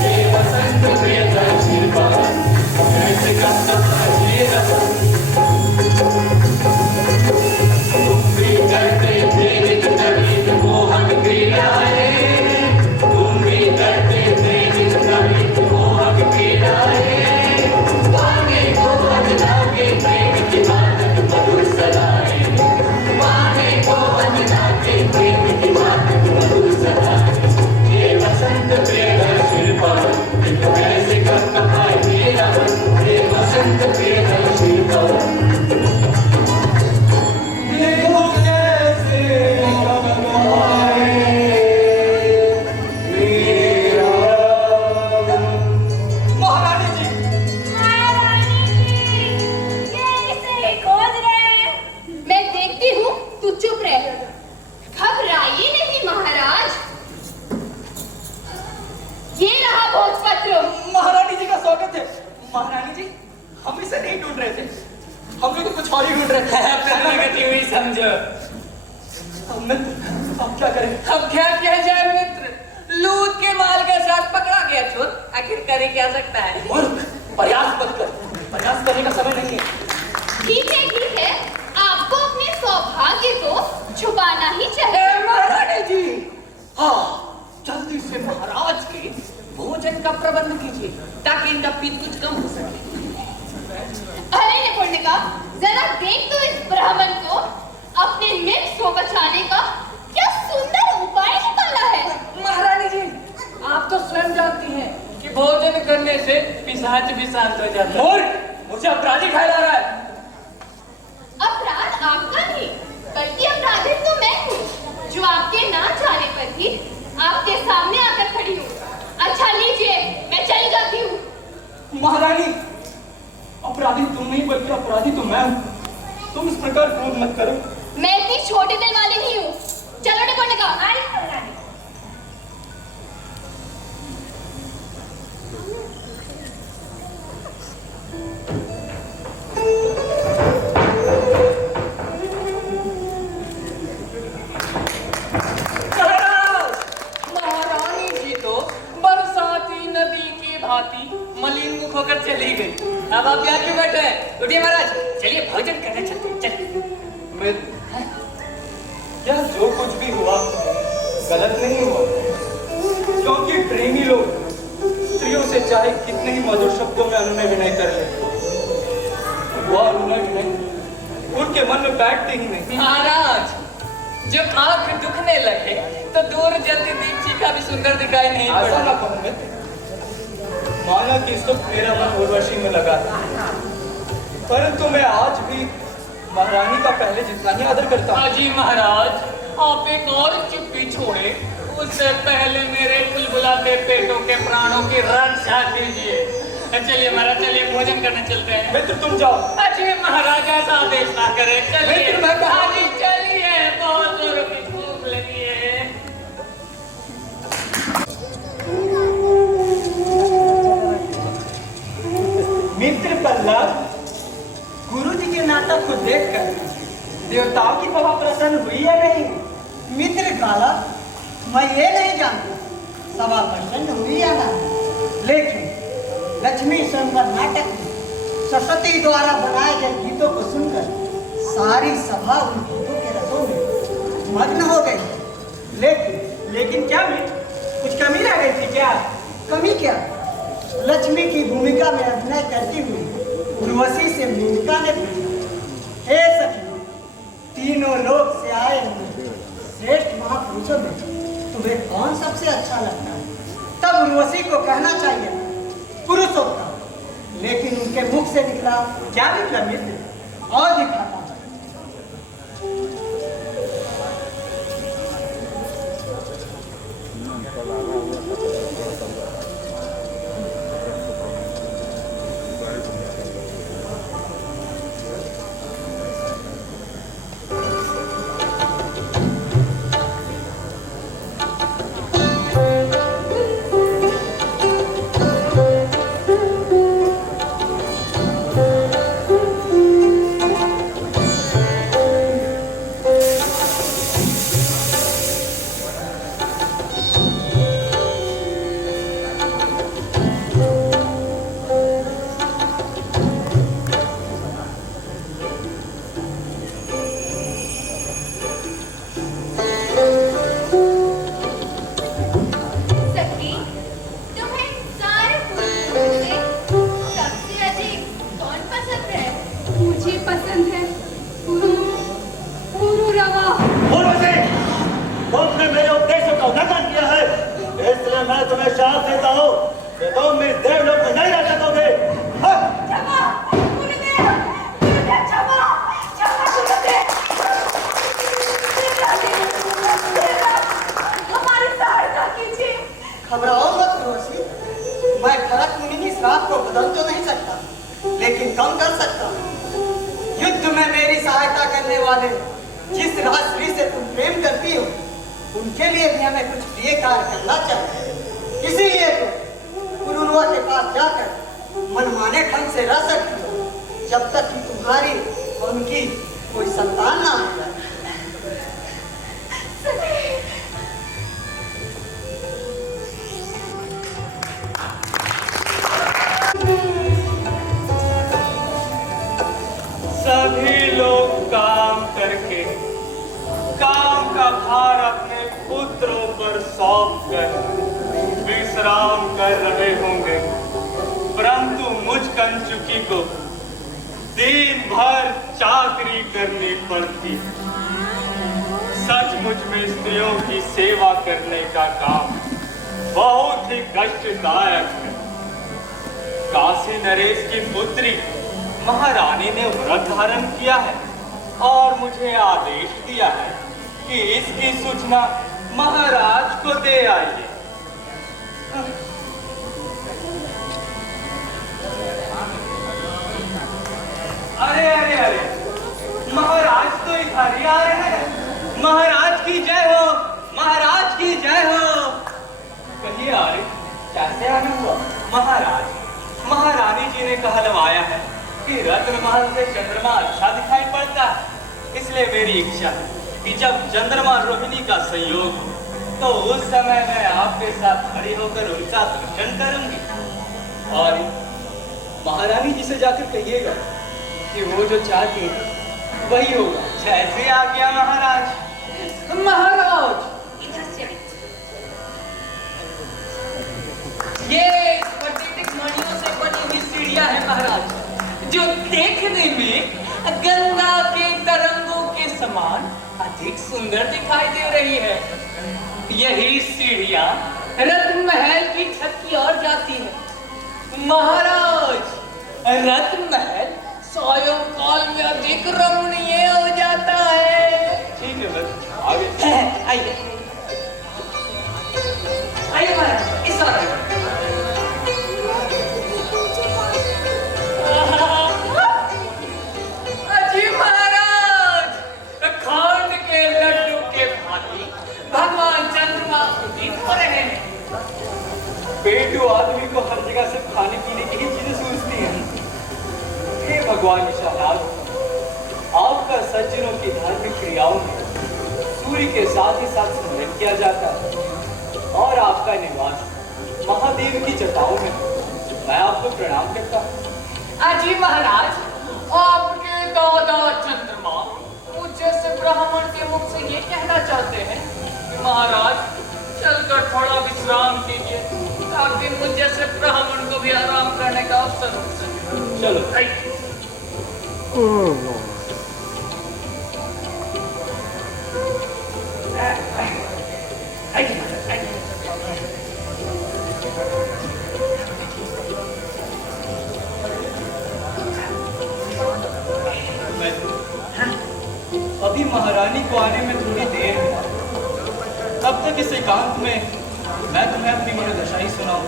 हे वसंत प्रिय दक्षिण पवन, कैसे कब कपाए मेरा मन। तुम भी करते थे नित नवीन मोहन क्रीड़ाएं, तुम भी करते थे नित नवीन मोहन क्रीड़ाएं। पाने को अंजना के प्रेम की मादक मधुर सलाएं, पाने को अंजना के प्रेम की मादक मधुर सलाएं। ये वसंत प्रिय दक्षिण पवन, देखो कैसे कब कपाए मेरा मन। ये वसंत प्रिय दक्षिण पवन, देखो कैसे कब कपाए मेरा मन। महारानी जी, महारानी जी, ये इसे खोज रहे हैं। मैं देखती हूँ, तू चुप रह। घबराइए नहीं महाराज, ये रहा भोजपत्र। महारानी जी का स्वागत है। महारानी जी, हम इसे नहीं ढूंढ रहे थे, हम लोग तो कुछ और ही ढूंढ रहे थे। प्रगति हुई समझो। अब क्या करें? अब क्या किया जाए मित्र, लूट के माल के साथ पकड़ा गया चोर, आखिर करे क्या सकता है। मूर्ख, प्रयास मत कर, प्रयास करने का समय नहीं है। ठीक है, आपको अपने सौभाग्य को छुपाना ही चाहिए। महारानी जी, हाँ, जल्दी से महाराज के भोजन का प्रबंध कीजिए ताकि इनका पीत कुछ कम हो सके। अरे निपुणिका, जरा देख तो इस ब्राह्मण को, अपने मित्र को बचाने का क्या सुंदर उपाय निकाला है। महारानी जी, आप तो स्वयं जानती हैं कि भोजन करने से पिशाच भी शांत हो जाता है। मूर्ख, मुझे अपराधी ठहरा रहा है। अपराध आपका नहीं, बल्कि अपराधी तो मैं हूँ, जो आपके ना चाहने पर भी आपके सामने आकर खड़ी हूँ। अच्छा लीजिए, मैं चली जाती हूँ। महारानी, अपराधी तुम नहीं बल्कि अपराधी तो मैं हूँ। तुम इस प्रकार क्रोध मत करो। मैं इतनी छोटे दिल वाली नहीं हूँ। चलो निपुणिका। आई महारानी। महारानी जी तो बरसाती नदी की भांति मलिन मुख होकर चली गई। अब आप यहाँ क्यों बैठे हैं? उठिए महाराज, चलिए भोजन करने चलते हैं। चलिए। यह जो कुछ भी हुआ गलत नहीं हुआ, क्योंकि प्रेमी लोग स्त्रियों से चाहे कितने ही मधुर शब्दों में अनुनय विनय कर ले, वह अनुनय विनय उनके मन में बैठते ही नहीं। महाराज, जब आंख दुखने लगे तो दूर जलती दीपची का भी सुंदर दिखाई नहीं ऐसा पड़ता। ना कहूँ मैं, माना कि इस वक्त मेरा मन उर्वशी में लगा है, परंतु मैं आज भी महारानी का पहले जितना ही आदर करता हूँ। जी महाराज, आप एक और चुप्पी छोड़े, उससे पहले मेरे बुलबुलाते पेटों के प्राणों की रक्षा कीजिए। चलिए महाराज, चलिए भोजन करने चलते हैं। मित्र तुम जाओ। अजय महाराज ऐसा आदेश ना करे। चलिए मित्र, मैं कहाँ? जी चलिए, बहुत जोर की भूख लगी है। मित्र पल्लव, गुरुजी के नाटक को देखकर देवताओं की प्रभा प्रसन्न हुई या नहीं? मित्र काला, मैं ये नहीं जानता सभा प्रसन्न हुई या ना, लेकिन लक्ष्मी स्वयंवर नाटक में सरस्वती द्वारा बनाए गए गीतों को सुनकर सारी सभा उन गीतों के रसों में मग्न हो गई। लेकिन लेकिन क्या मित्र? कुछ कमी रह गई थी क्या? कमी क्या? लक्ष्मी की भूमिका में अभिनय करती हुई उर्वशी से मेनका ने पूछा, हे सखी, तीनों लोक से आए हुए श्रेष्ठ महापुरुषों में तुम्हें कौन सबसे अच्छा लगता है? तब उर्वशी को कहना चाहिए पुरुषोत्तम, लेकिन उनके मुख से निकला क्या निकला मित्र? और दिखाता है। सखी, तुम्हें सारे पुरुषों में से सबसे अधिक कौन पसंद है? मुझे पसंद है पुरुरवा। उर्वशी, तुमने मेरे उपदेशों का उल्लंघन किया है, इसलिए मैं तुम्हें शाप देता हूँ कि तुम इस देवलोक में नहीं रह सकोगे। हाँ। क्षमा, गुरुदेव, गुरुदेव, क्षमा, क्षमा गुरुदेव। हमारी सहायता कीजिए। घबराओ मत उर्वशी, मैं भरत मुनि की श्राप को बदल तो नहीं सकता, लेकिन कम कर सकता हूँ। युद्ध में मेरी सहायता करने वाले जिस राजश्री से तुम प्रेम करती हो, उनके लिए भी हमें कुछ प्रिय कार्य करना चाहिए। इसीलिए तो पुरुरवा के पास जाकर मनमाने ढंग से रह सकती हो, जब तक कि तुम्हारी और उनकी कोई संतान ना हो जाए। सभी लोग काम करके काम का भार अपने पुत्रों पर सौंप कर विश्राम कर रहे होंगे, परंतु मुझ कंचुकी को दिन भर चाकरी करनी पड़ती। सचमुच में स्त्रियों की सेवा करने का काम बहुत ही कष्टदायक है। काशी नरेश की पुत्री महारानी ने व्रत धारण किया है और मुझे आदेश दिया है कि इसकी सूचना महाराज को दे आइए। अरे अरे अरे, महाराज तो इधर ही आ रहे हैं। महाराज की जय हो, महाराज की जय हो। कहिए अरे, कैसे आना हुआ? महाराज, महारानी जी ने कहलवाया है कि रत्नमहल से चंद्रमा अच्छा दिखाई पड़ता है, इसलिए मेरी इच्छा है कि जब चंद्रमा रोहिणी का संयोग हो तो उस समय मैं आपके साथ खड़ी होकर उनका दर्शन करूंगी। और महारानी जी से जाकर कहिएगा कि वो जो चाहती है वही होगा। जैसे आ गया महाराज। महाराज इधर से आइए। ये स्फटिक मणियों से बनी हुई सीढ़ियां हैं महाराज, जो देखने में गंगा के तरंगों के समान अधिक सुंदर दिखाई दे रही है। यही सीढ़ियां रत्नमहल की छत की ओर जाती है। महाराज, रत्नमहल सायंकाल में अधिक रमणीय हो जाता है। ठीक है, बस आगे आइए आइए महाराज, इस ओर अजी महाराज, खांड के लड्डू के भांति भगवान चंद्रमा उदित हो रहे हैं। पेटू आदमी को हर जगह से खाने पीने की ही चीजें सूझती हैं। हे भगवान विशालाल, आपका सज्जनों की धार्मिक क्रियाओं में सूर्य के साथ ही साथ स्मरण किया जाता है और आपका निवास महादेव की जटाओं में। मैं आपको प्रणाम करता हूँ। अजी महाराज, आपके दादा चंद्रमा मुझ जैसे ब्राह्मण के मुख से ये कहना चाहते हैं कि महाराज चलकर थोड़ा विश्राम अभी महारानी को आने में थोड़ी देर है। तब तक इस एकांत में मैं तुम्हें अपनी मनोदशा ही सुनाऊं।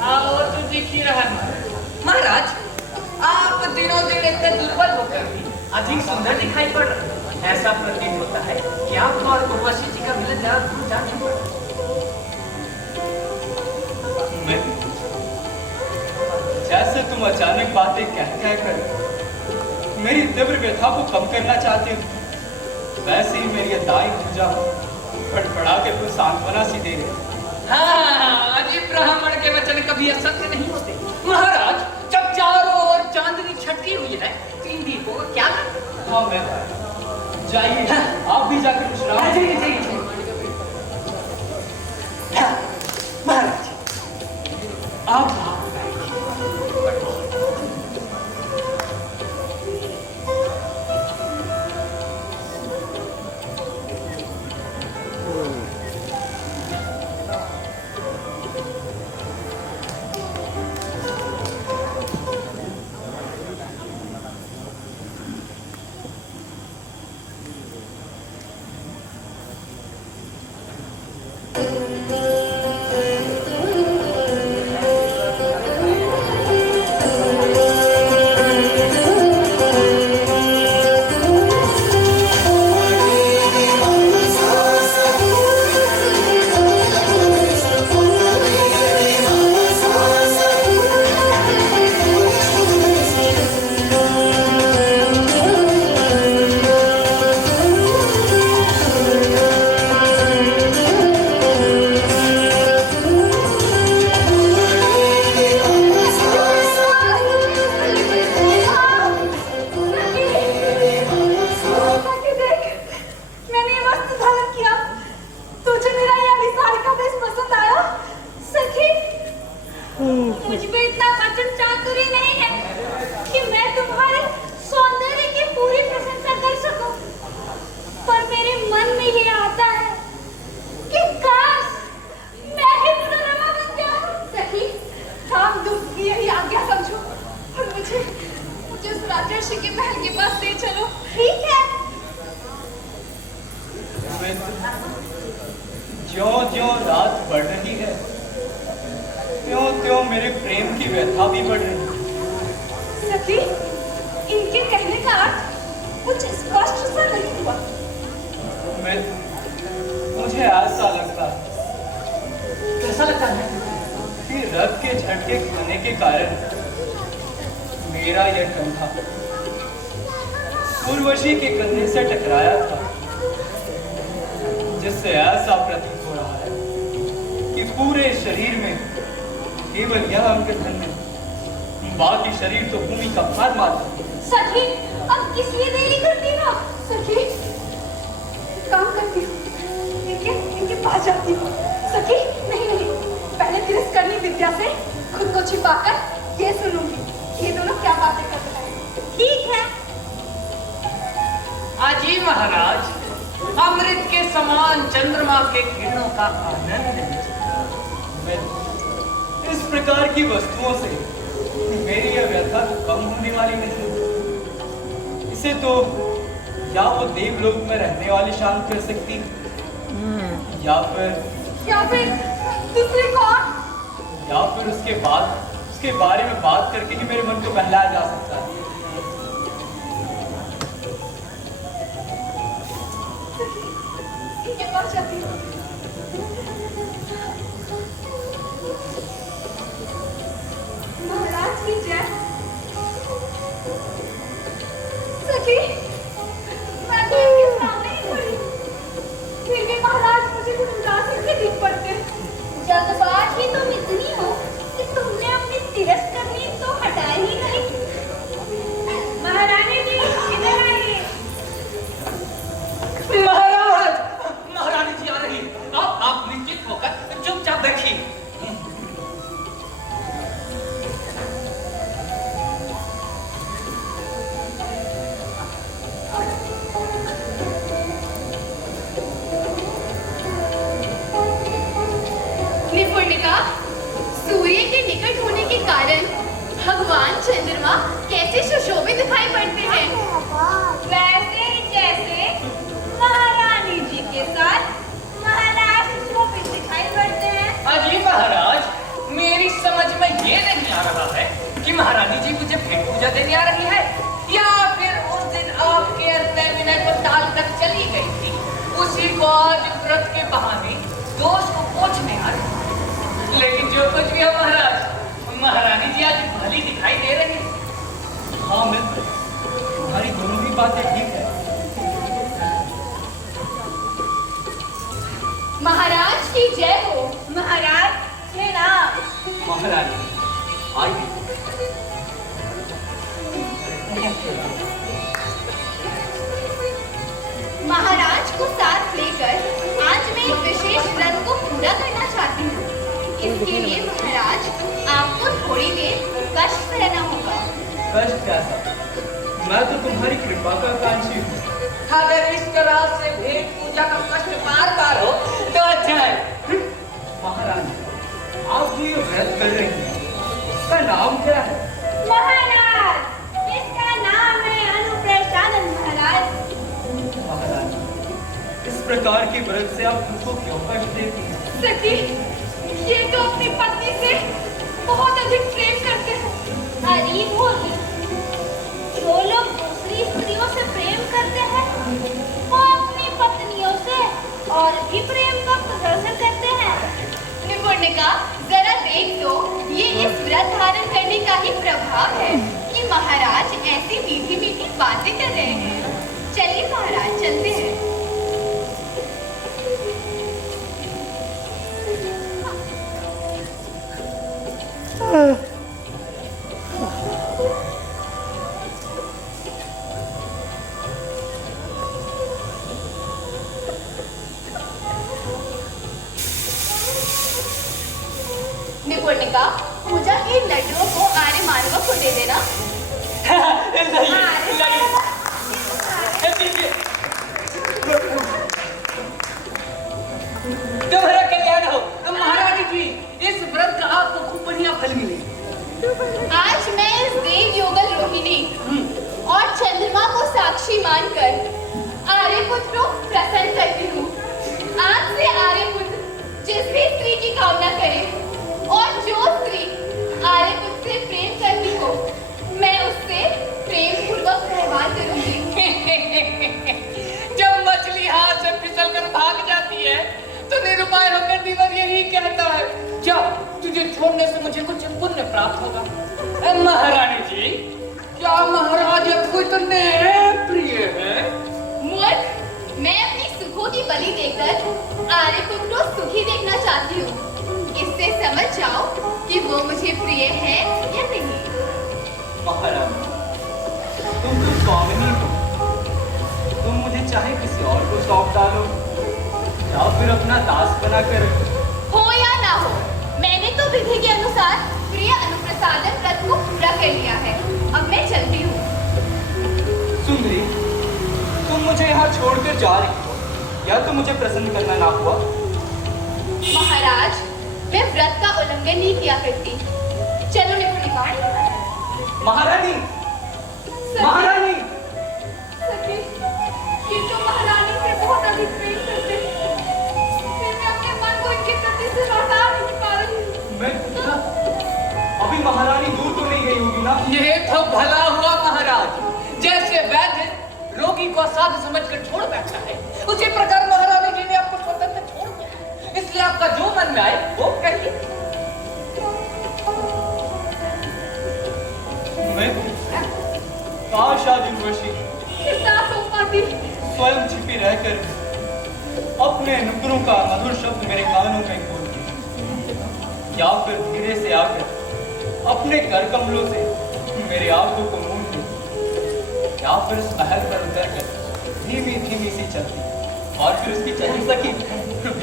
और तो दिख ही रहा है महाराज, आप दिनों दिन इतने दुर्बल होकर भी अधिक सुंदर दिखाई पड़ रहे हैं। ऐसा प्रतीत होता है कि आप और उर्वशी जी का मिलन ज्यादा दूर जा नहीं पड़ा। जैसे तुम अचानक बातें कह कर मेरी तीव्र व्यथा को कम करना चाहते हो, वैसे ही मेरी दाई भुजा फड़फड़ा के कुछ सांत्वना सी दे रही। हाँ, अजीब ब्राह्मण के वचन कभी असत्य नहीं होते। महाराज, जब चारों ओर चांदनी छटकी हुई है, तीन दीपों को क्या करें? हाँ, मैं जाइए, आप भी जाकर विश्राम कीजिए। महाराज, आप ज्यों-ज्यों रात बढ़ रही है, त्यों-त्यों मेरे प्रेम की व्यथा भी बढ़ रही है। सखी, इनके कहने का अर्थ कुछ स्पष्ट सा नहीं हुआ। मुझे ऐसा लगता है, कैसा लगता है कि रथ के झटके खाने के कारण मेरा यह कंधा उर्वशी के कंधे से टकराया था, जिससे ऐसा प्रतीत हो रहा है कि पूरे शरीर में केवल यह अंग धन्य, बाकी शरीर तो भूमि का भार मात्र। सखी, अब किस लिए देरी करती हो? सखी, काम करती हूँ, इनके पास जाती हूँ। सखी, नहीं, पहले तिरस्करणी विद्या से खुद को छिपाकर ये सुनूंगी, ये दोनों क्या बातें कर रहे हैं। ठीक है। अजी महाराज, अमृत के समान चंद्रमा के किरणों का आनंद लीजिए। इस प्रकार की वस्तुओं से मेरी यह व्यथा तो कम होने वाली नहीं। इसे तो या वो देवलोक में रहने वाली शांत कर सकती, या फिर दूसरे कौन? या फिर उसके बारे में बात करके ही मेरे मन को बहलाया जा सकता है। इनके पास जाती हूँ। महाराज की जय। सखी, मैं तो इनके सामने ही खड़ी, फिर भी महाराज मुझे कुछ उदास से दिख पड़ते। जल्दबाज ही तुम इतनी हो कि तुमने अपनी तिरस्करणी तो हटाई ही नहीं। महारानी जी, इधर आइए। महारानी जी आ रही है। चली गई थी, उसी को आज व्रत के बहाने दोष को पोंछने आ रही। लेकिन जो कुछ भी है महाराज, महारानी जी आज भली दिखाई दे रही है। हाँ मित्र, तुम्हारी दोनों ही बातें ठीक है। महाराज की जय हो। महाराज प्रणाम। महारानी आइए। महाराज को साथ लेकर आज मैं एक विशेष व्रत को पूरा करना चाहती हूँ। इसके लिए महाराज आपको थोड़ी देर कष्ट सहना होगा। कष्ट कैसा? मैं तो तुम्हारी कृपा का कांक्षी हूँ। अगर इस तरह से भेंट पूजा का कष्ट बार हो तो अच्छा है। महारानी, आप जो ये व्रत कर रही हैं, इसका नाम क्या है? महाराज, इसका नाम है अनुप्रसादन। महाराज, महारानी, इस प्रकार के व्रत से आप खुद को क्यों कष्ट देती हैं? सखी, ये तो अपनी पत्नी से बहुत अधिक प्रेम करते हैं। अरे भोली, जो लोग दूसरी स्त्रियों से प्रेम करते हैं वो अपनी पत्नियों से और भी प्रेम का प्रदर्शन करते हैं। निपुणिका, जरा देख लो, ये इस व्रत धारण करने का ही प्रभाव है कि महाराज ऐसी मीठी मीठी बातें कर रहे हैं। चलिए महाराज, चलते हैं। निपुणिका, पूजा के लड्डुओं को आर्य मानव को दे देना। तुम्हारा कल्याण हो। महारानी जी, इस व्रत का आपको खूब बढ़िया फल मिले। आज मैं इस देव योगल रोहिणी और चंद्रमा को साक्षी मानकर आर्यपुत्र को प्रसन्न करती हूँ। आज से आर्यपुत्र जिस भी स्त्री की कामना करे और जो स्त्री आर्यपुत्र से प्रेम करती हो, मैं उससे प्रेम पूर्वक व्यवहार करूंगी। जब मछली हाथ से फिसल कर भाग जाती है तो निरुपाय होकर दीवर यही कहता है, क्या तुझे छोड़ने से मुझे कुछ पुण्य प्राप्त होगा? महारानी जी, क्या महाराज आपको इतने प्रिय है? मूर्ख, मैं अपनी सुखों की बलि देकर आर्यपुत्र को सुखी देखना चाहती हूँ। इससे समझ जाओ कि वो मुझे प्रिय है या नहीं। महारानी, तुम तो स्वामिनी हो। तुम मुझे चाहे किसी और को सौंप डालो या फिर अपना दास बनाकर रखो। हो या ना हो, मैंने तो विधि के अनुसार प्रिय अनुप्रसादन व्रत को पूरा कर लिया है। अब मैं चलती हूँ। सुंदरी, तुम मुझे यहाँ छोड़कर जा रही हो, या तो मुझे प्रसन्न करना ना हुआ? महाराज, मैं व्रत का उल्लंघन नहीं किया करती। चलो निपुणिका। महारानी, महारानी, सखी, ये तो महारानी से बहुत अधिक प्रेम करते हैं। फिर मैं अपने मन को इनके प्रति से लौटा नहीं पा रही। मैं अभी महारानी दूर तो नहीं गई होगी ना? ये तो भला हुआ महाराज। जैसे वैद्य रोगी को साधु समझकर छोड़ बैठा है, उसी प्रकार महारानी जी ने आपको स्वतंत्र छोड़ दिया। इसलिए आपका जो मन में आए वो करिए। मैं काश आज उर्वशी स्वयं छिपी रहकर अपने नुपुरों का मधुर शब्द मेरे कानों में बोलती, या फिर धीरे से आकर अपने कर कमलों से मेरे आंखों को मूंद देती, या फिर उस महल पर उतर कर धीमी धीमी सी चलती और फिर उसकी चली सकी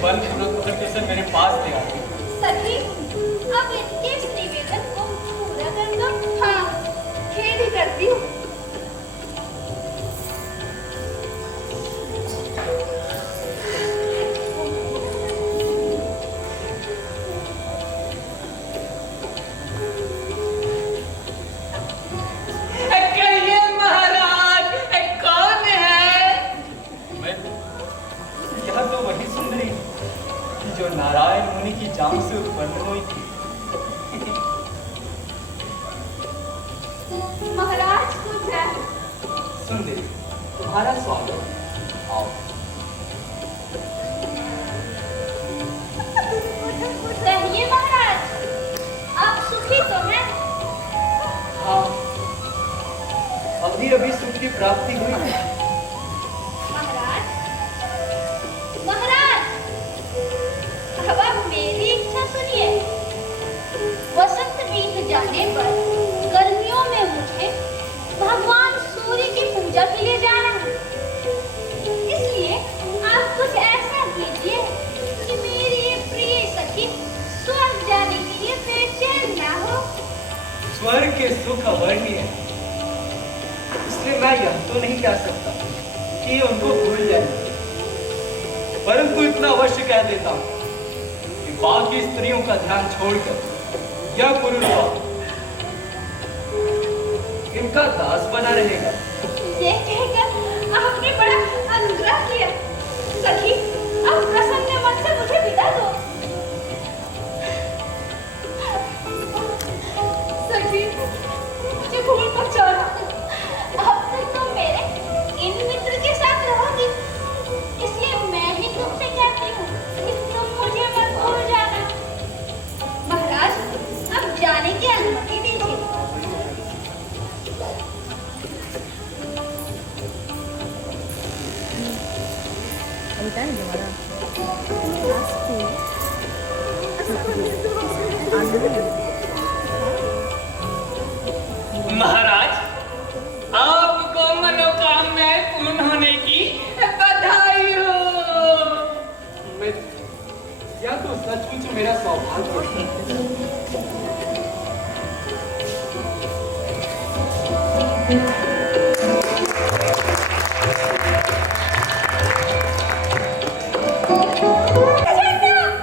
बलपूर्वक पकड़ से मेरे पास ले आती। सखी, अब इनके इस निवेदन को पूरा कर दो। हाँ, खेद ही करती हूँ। कहिए महाराज, कौन है? मैं यह तो वही सुंदरी जो नारायण मुनि की जांग से उत्पन्न हुई थी। महाराज को जय। सुंदरी, तुम्हारा स्वागत। आओ। कहिए महाराज, आप सुखी तो हैं? हाँ, अभी अभी सुख की प्राप्ति हुई है। महाराज, महाराज, अब आप मेरी इच्छा सुनिए। वसंत बीत जाने पर गर्मियों में मुझे भगवान सूर्य की पूजा के लिए जाना है। इसलिए आप कुछ ऐसा कीजिए कि मेरी ये प्रिय सखी स्वर्ग जाने के लिए बेचैन ना हो। स्वर्ग के सुख अवर्णीय है, इसलिए मैं यह तो नहीं कह सकता कि उनको भूल जाए, परंतु इतना अवश्य कह देता हूं कि बाकी स्त्रियों का ध्यान छोड़कर यह पुरुष इनका दास बना रहेगा। ये कहकर आपने बड़ा अनुग्रह किया। सखी, अब प्रसन्न मन से मुझे विदा दो। सखी, मुझे भूल मत जाना। अब तक तो मेरे इन मित्र के साथ रहोगी, इसलिए मैं ही तुमसे कहती हूँ कि तुम मुझे मत भूल जाना। महाराज, अब जाने की अनुमति दीजिए। होता है दोबारा महाराज, आपको मनोकामनाएं पूर्ण होने की बधाई हो। यह तो सचमुच मेरा सौभाग्य है।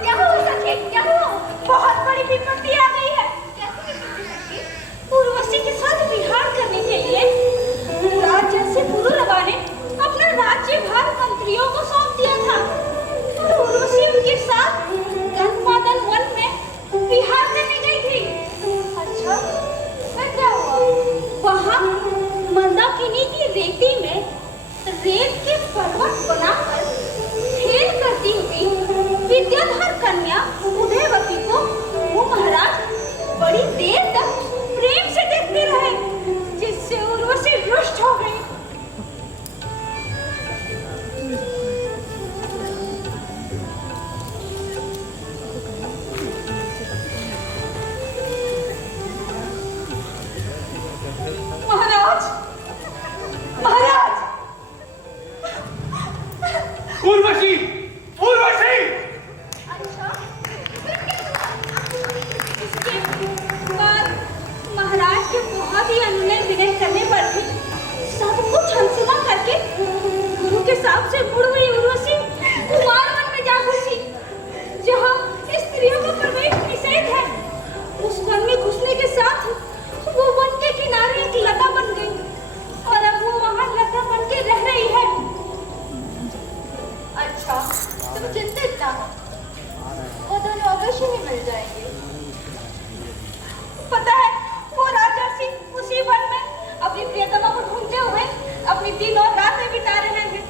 क्या हुआ सखी? क्या हुआ? बहुत बड़ी विपत्ति आ गई है। कैसी विपत्ति सखी? उर्वशी के साथ विहार करने के लिए राज्य से पुरुरवा ने अपना राज्यभार मंत्रियों को सौंप दिया था और उर्वशी उनके साथ गंधमादन वन में विहार करने गई थी। अच्छा, फिर क्या हुआ? वहाँ मंदाकिनी की रेती में रेत के पर्वत बनाकर खेल करती हुई विद्याधर कन्या उदयवती को वो महाराज बड़ी देर तक प्रेम से देखते रहे, जिससे उर्वशी रुष्ट हो गई। महाराज, महाराज, उर्वशी, उर्वशी! अच्छा, इसके बाद महाराज के बहुत ही अनुनय विनय करने पर भी सब कुछ अनसुना करके गुरु के साथ से मुड़ हुई उर्वशी कुमार वन में जा घुसी, जहाँ स्त्रियों का प्रवेश निषेध है। उस वन में घुसने के साथ वो वन के किनारे एक लता बन गई और अब वो वहाँ लता बन के रह रही है। अच्छा, तुम चिंतित ना हो, वो दोनों अवश्य ही मिल जाएंगे। पता है, वो राजर्षि उसी वन में अपनी प्रियतमा को ढूंढते हुए अपनी दिन और रातें बिता रहे हैं।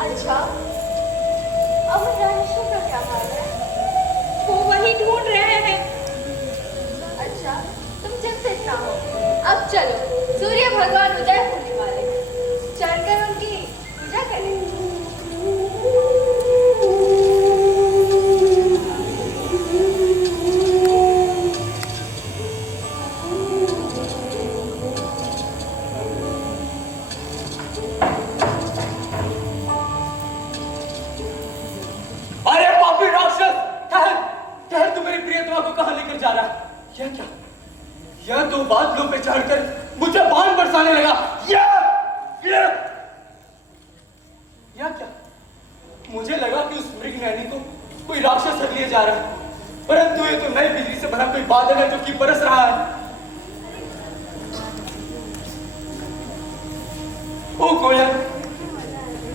अच्छा, अब राजर्षि का क्या हाल है? वो वही ढूंढ रहे हैं। अच्छा, तुम चिंतित ना हो, अब चलो, सूर्य भगवान उदय होने वाले हैं, चलकर उनकी पूजा करें। अरे पापी राक्षस! ठहर, ठहर, तू मेरी प्रियतमा को कहां लेकर जा रहा है? यह क्या? यह तो बादलों पे चढ़कर मुझे बाण बरसाने लगा। यह क्या? मुझे लगा कि उस मृगनयनी को कोई राक्षस हर लिए जा रहा है, परंतु ये तो नई बिजली से भरा कोई बादल है जो कि बरस रहा है। ओ कोयल,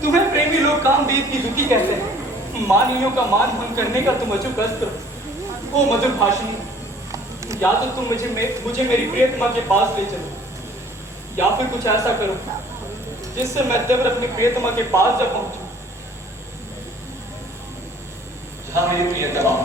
तुम्हें प्रेमी लोग कामदेव की दुखी कहते हैं। मानियों का मान भंग करने का तुम अचूक अस्त्र। ओ मधुर भाषिणी, या तो तुम मुझे मेरी प्रियतमा के पास ले चलो, या फिर कुछ ऐसा करो जिससे मैं तीव्र अपनी प्रियतमा के पास जब पहुंचू, जहां मेरी प्रियतमा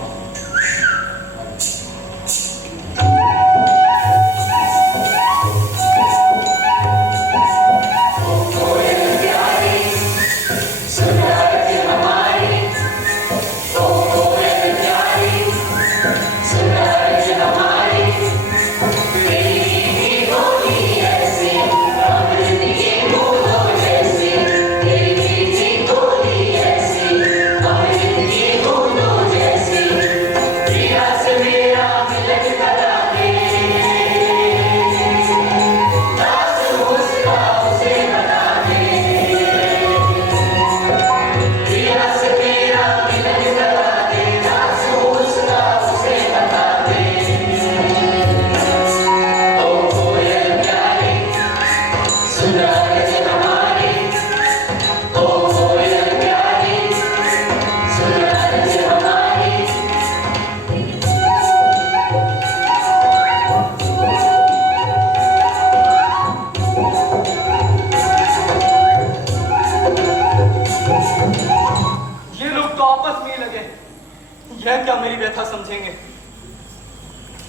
यह क्या मेरी व्यथा समझेंगे?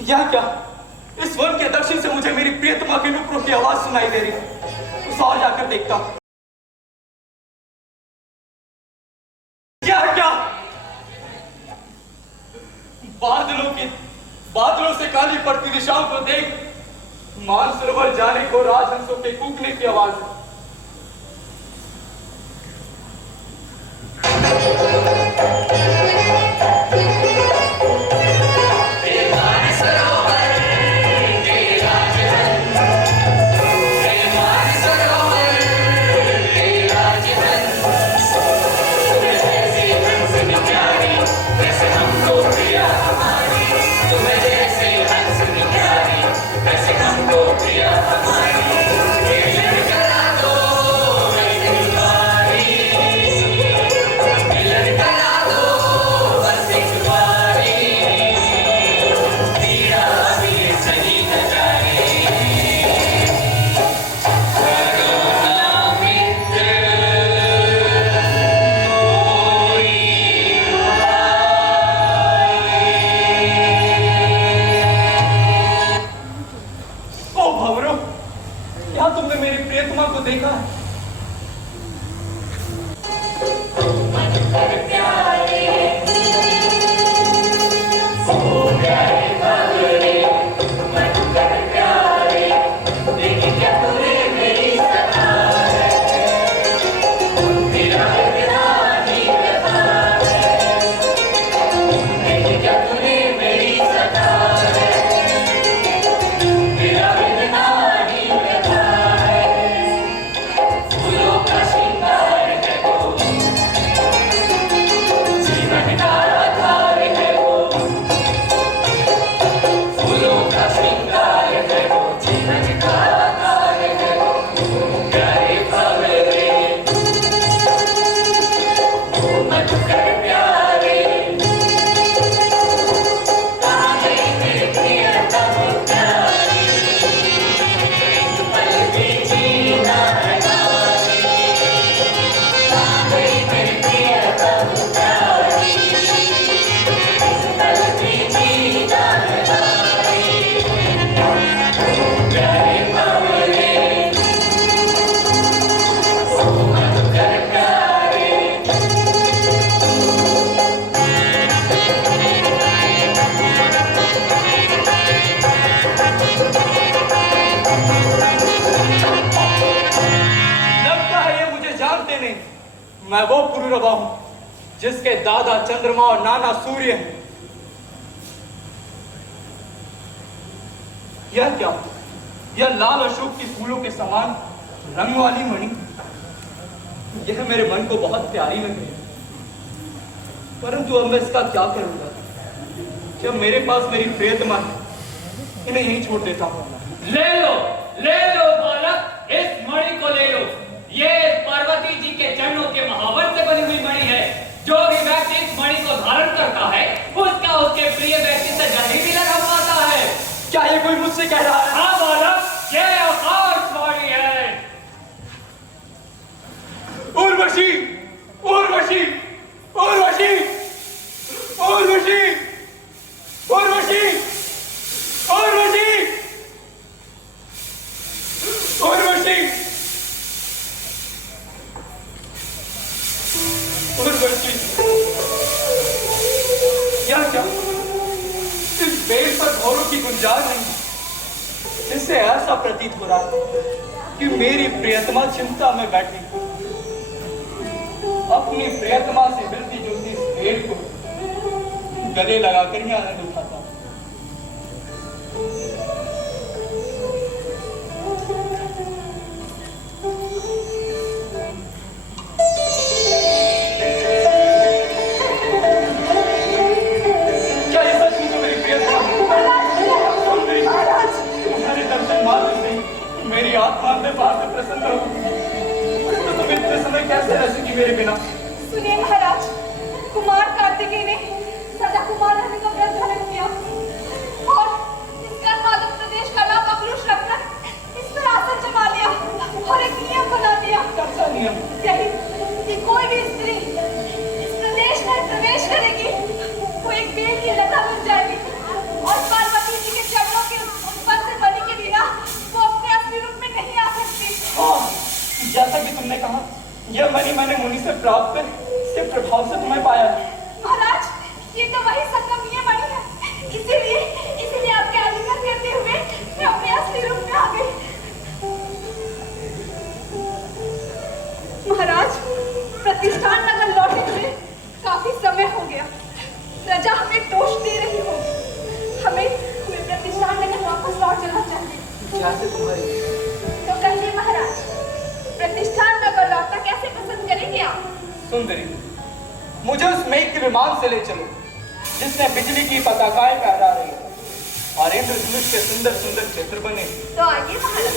यह क्या इस वन के दक्षिण से मुझे मेरी प्रियतमा के नुपुरों की आवाज सुनाई दे रही है। उस और जाकर देखता हूं। यह क्या बादलों से काली पड़ती दिशाओं को देख मानसरोवर जाने को राजहंसों के कूकने की आवाज है। मैं वो पुरुरवा हूं जिसके दादा चंद्रमा और नाना सूर्य हैं। यह क्या? यह लाल अशोक की फूलों के समान रंग वाली मणि, यह मेरे मन को बहुत प्यारी लगी, परंतु अब मैं इसका क्या करूंगा? जब मेरे पास मेरी प्रियतमा है, इन्हें यहीं छोड़ देता हूं। ले लो बालक, इस मणि को ले लो। ये पार्वती जी के चरणों के महावर से बनी हुई मणि है। जो भी व्यक्ति इस मणि को धारण करता है, उसका उसके प्रिय व्यक्ति से जल्दी भी लगा पाता है। क्या ये कोई मुझसे कह रहा है? हाँ बालक, ये आकाशवाणी है। उर्वशी उर्वशी उर्वशी उर्वशी उर्वशी उर्वशी उर्वशी उर्वशी क्या इस बेल पर घोरों की गुंजाइश नहीं। इससे ऐसा प्रतीत हो रहा है कि मेरी प्रियतमा चिंता में बैठी अपनी प्रियतमा से मिलती जुलती इस बेल को गले लगाकर ही आनंद उठाता हूं। क्या ये सच में तो मेरी प्रियतमा तुम्हारे दर्शन मात्र से मेरी आत्मा में बात प्रसन्न हो, तो तुम इतने समय कैसे रह सकी मेरे बिना? सुनिए महाराज, कुमार कार्तिकेय ने सदा कुमार रहने का व्रत धारण किया और इसका माधव प्रदेश का नाम अकलुष रखकर इस पर आसन जमा लिया और एक नियम बना दिया। कैसा नियम? यही कि कोई भी स्त्री इस प्रदेश में प्रवेश करेगी वो एक बेल की लता बन जाएगी और पार्वती जी के चरणों के उत्पन्न से बनी के बिना वो अपने असली रूप में नहीं आ सकती। हाँ, जैसा कि तुमने कहा, यह मणि मैंने मुनि से प्राप्त कर इसके प्रभाव से तुम्हें पाया। महाराज, ये तो वही संगमनीय मणि है, इसीलिए आपके आलिंगन करते हुए मैं अपने असली रूप में आ गई। महाराज, प्रतिष्ठान नगर लौटे हुए काफी समय हो गया। प्रजा हमें दोष दे रही होगी। हमें प्रतिष्ठान नगर वापस लौट जाना चाहिए। जैसे तुम्हारी तो कहिए महाराज, प्रतिष्ठान नगर लौटना कैसे पसंद करेंगे आप? सुंदरी, मुझे उस मेघ के विमान से ले चलो जिसमें बिजली की पताकाएं फहरा रही है और इंद्रधनुष के सुंदर सुंदर चित्र बने। तो आइए महाराज।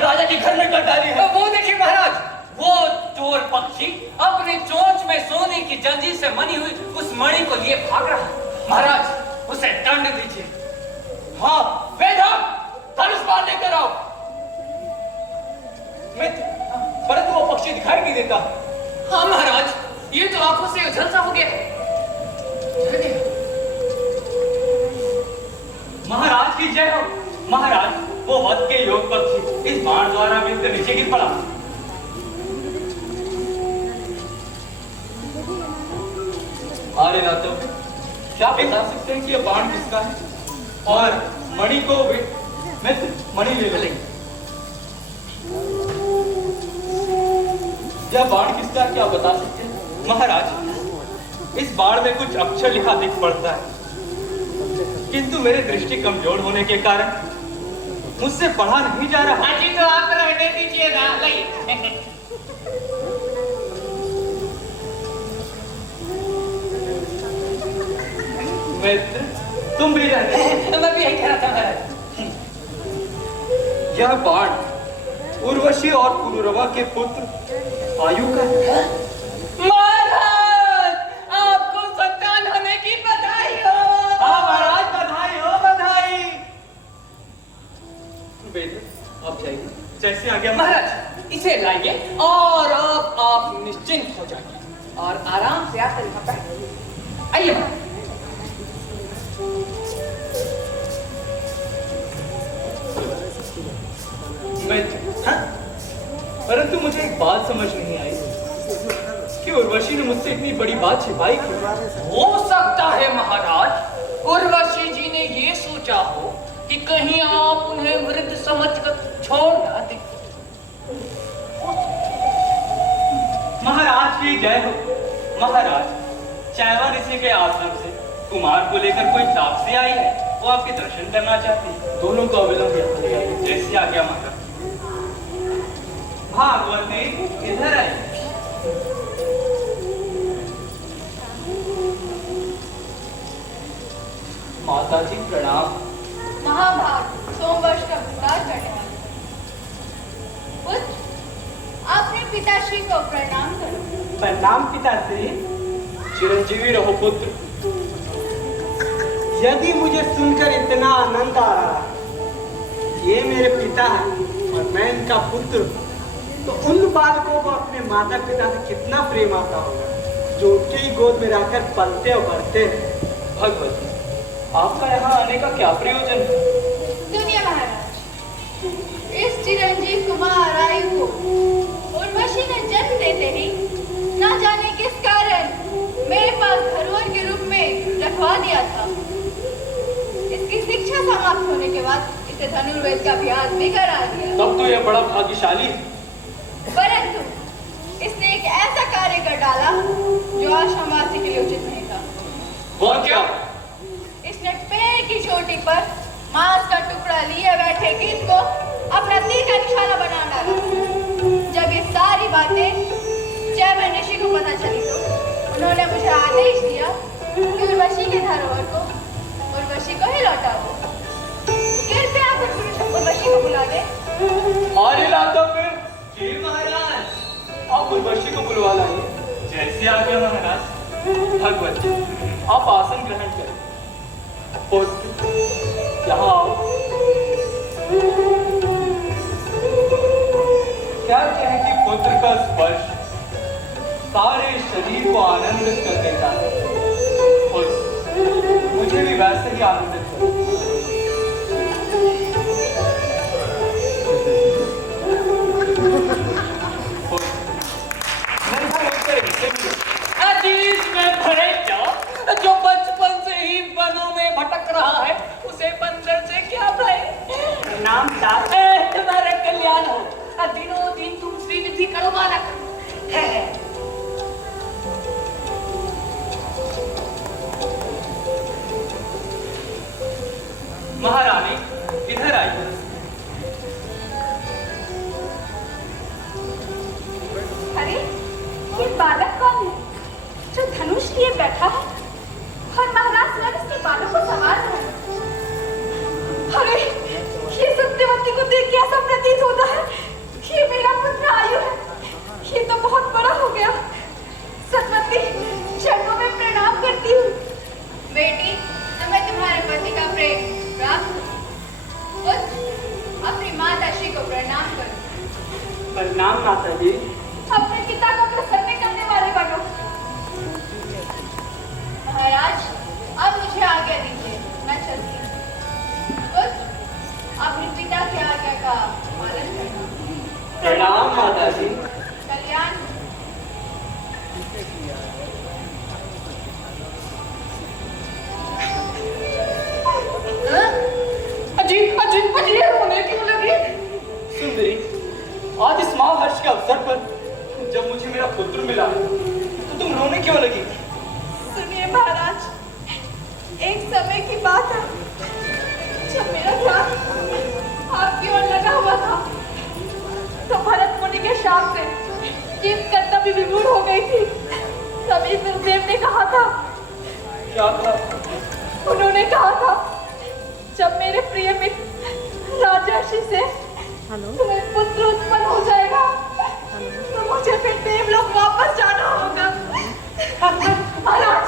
राजा के घर में कर डाली है। वो देखिए महाराज, वो चोर पक्षी अपने चोंच में सोने की जंजीर से बनी हुई उस मणि को लिए भाग रहा है। महाराज, उसे दंड दीजिए। हाँ, वेदम, धनुष बाण लेकर आओ। मित्र, परंतु वो पक्षी दिखाई नहीं देता। हाँ महाराज, ये तो आंखों से झलसा हो गया। महाराज की जय हो। महाराज, वो वध के योग पक्षी इस बाण द्वारा मिलकर नीचे गिर पड़ा। अरे नातो, क्या बता सकते हैं कि यह बाण किसका है? और मणि को मित्र, मणि ले लेंगे। यह बाण किसका है, क्या बता सकते हैं? महाराज, इस बाण में कुछ अक्षर लिखा दिख पड़ता है, किंतु मेरी दृष्टि कमजोर होने के कारण मुझसे पढ़ा नहीं जा रहा। हाँ जी, तो आप रहने दीजिए ना। लाइए। मित्र, तुम भी रहने। मैं भी यही कह रहा था महाराज। यह बाण उर्वशी और पुरुरवा के पुत्र आयु का है। महाराज, आपको संतान होने की बधाई हो। हाँ महाराज, बधाई हो, बधाई। बेटे, आप जाइए, जैसे आ गया। महाराज, इसे लाइए और अब आप निश्चिंत हो जाइए और आराम से आकर यहाँ बैठ आइए। महाराज, परंतु मुझे एक बात समझ नहीं आई कि उर्वशी ने मुझसे इतनी बड़ी बात छिपाई क्यों? हो सकता है महाराज, उर्वशी जी ने ये सोचा हो कि कहीं आप उन्हें वृद्ध समझकर छोड़ ना दें। महाराज की जय हो। महाराज, चैवा ऋषि के आश्रम से कुमार को लेकर कोई तापसी आई है, वो आपके दर्शन करना चाहती है। दोनों को अविलंब यहाँ ले आइए। जैसे आ गया माता। भागवती, इधर आई। माता जी प्रणाम। महाभाग सोमवर्ष का विस्तार करने वाले पुत्र, आपने पिताश्री को प्रणाम करो। प्रणाम पिताश्री। चिरंजीवी रहो पुत्र। यदि मुझे सुनकर इतना आनंद आ रहा है, ये मेरे पिता हैं और मैं इनका पुत्र हूँ, तो उन बालकों को अपने माता पिता से कितना प्रेम आता होगा जो उनके ही गोद में रहकर पलते और बढ़ते हैं। भगवती, आपका यहाँ आने का क्या प्रयोजन है? सुनिए महाराज, इस चिरंजीव कुमार आयु को उर्वशी ने जन्म देते ही ना जाने किस कारण मेरे पास धरोहर के रूप में रखवा दिया था। इसकी शिक्षा समाप्त होने के बाद इसे धनुर्वेद का अभ्यास भी करा दिया। तब तो यह बड़ा भाग्यशाली है। परंतु इसने एक ऐसा कार्य कर डाला जो आश्रमवासी के लिए उचित नहीं था। वह क्या? इसने पेड़ की चोटी पर मांस का टुकड़ा लिए बैठे गिद्ध को अपना तीर का निशाना बना डाला। जब ये सारी बातें जयमन ऋषि को पता चली तो उन्होंने मुझे आदेश दिया कि उर्वशी के धरोहर को उर्वशी को ही लौटा दो। कृपया उर्वशी को बुला दे। हमारे लातों में जी महाराज, आप उर्वशी को बुलवा लाइए। जैसे आज्ञा महाराज। भगवती, आप आसन ग्रहण करें। पुत्र, यहाँ आओ। क्या कहें कि पुत्र का स्पर्श सारे शरीर को आनंदित कर देता है। पुत्र, मुझे भी वैसे ही आनंदित करो। अजीज में भरे जो बचपन से ही वनों में भटक रहा है, उसे बंदर से क्या भय? नाम दास। तुम्हारा कल्याण हो। दिनों दिन तुम श्रीनिधि करो बालक। महारानी, इधर आइए। अरे ये बालक कौन है जो धनुष लिए बैठा है और महाराज स्वयं इसके बालों को संवार रहा है? अरे ये सत्यवती को देख के ऐसा प्रतीत होता है कि ये मेरा पुत्र आयु है। ये तो बहुत बड़ा हो गया। सत्यवती, चरणों में प्रणाम करती हूँ। बेटी, तुम्हें तुम्हारे पति का प्रेम प्राप्त हो। अपनी माता श्री को प्रणाम करो। प्रणाम माता जी। अपने पिता को प्रसन्न करने वाले बनो। महाराज, अब मुझे आज्ञा दीजिए, मैं चलती हूँ। अपने पिता की आज्ञा का पालन करना। प्रणाम माता जी। कल्याण। अजीब अजीब अजीब रोने क्यों लगी? सुंदरी, आज इस महाहर्ष के अवसर पर जब मुझे मेरा पुत्र मिला तो तुम रोने क्यों लगी? सुनिए महाराज, एक समय की बात है जब मेरा ध्यान आपकी ओर लगा हुआ था तो भरत मुनि के शाप से जीव कर्तव्य विमूढ़ हो गई थी। तभी गुरुदेव ने कहा था। क्या था? उन्होंने कहा था, जब मेरे प्रिय मित्र राजर्षि से तुम्हें पुत्र उत्पन्न हो जाएगा तो मुझे फिर देवलोक वापस जाना होगा। महाराज,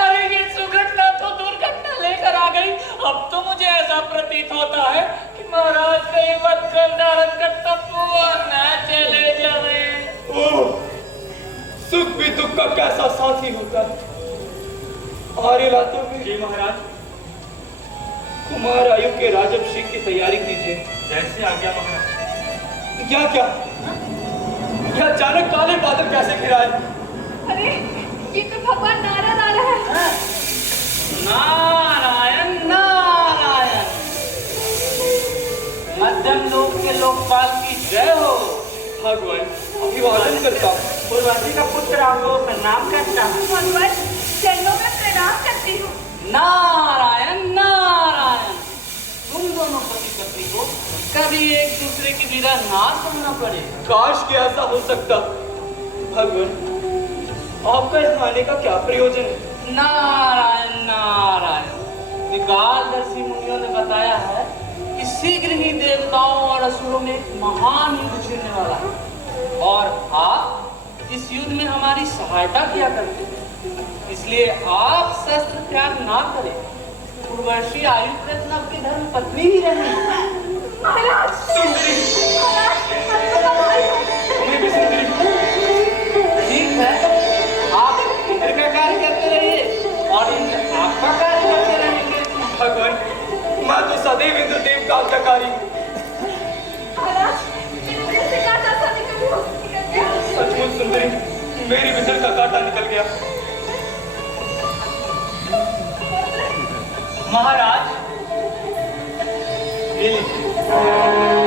अरे ये सुघटना तो दुर्घटना लेकर आ गई। अब तो मुझे ऐसा प्रतीत होता है कि महाराज कहीं वध कर धारण कर तपोवन न चले जाए। सुख भी दुख का कैसा साथी होता है। हमारे लातों में जी महाराज। कुमार आयु के राजअभिषेक की तैयारी कीजिए। जैसे आज्ञा महाराज। क्या क्या क्या अचानक काले बादल कैसे घिराए? अरे ये तो भगवान नारायण आ रहा है। नारायण नारायण। मध्यम लोक के लोकपाल की जय हो। भगवान, अभिवादन करता हूँ। उर्वशी का पुत्र आपको प्रणाम करता हूँ। भगवान, चरणों में प्रणाम करती हूँ। नारायण नारायण। तुम दोनों पति पत्नी को कभी एक दूसरे की विदा ना सुनना पड़े। काश कि ऐसा हो सकता। भगवान, आपका यहाँ आने का क्या प्रयोजन है? नारायण नारायण। निकालदर्शी मुनियों ने बताया है कि शीघ्र ही देवताओं और असुरों में एक महान युद्ध छिड़ने वाला है और आप इस युद्ध में हमारी सहायता किया करते हैं। इसलिए आप शस्त्र त्याग ना करें। पूर्ववर्षी आयु प्रयत्न आपकी धर्म पत्नी ही रही। महाराज सुंदरी, तुम्हें भी सुंदरी। ठीक है, आप इंद्र का कार्य करते रहिए और इंद्र आपका कार्य करते रहेंगे। भगवान, मैं तो सदैव इंद्रदेव का आज्ञाकारी हूँ। महाराज मेरे से काटा सा निकल गया। सचमुच सुंदरी, मेरी विदर का कांटा निकल गया। महाराज, ये लीजिए।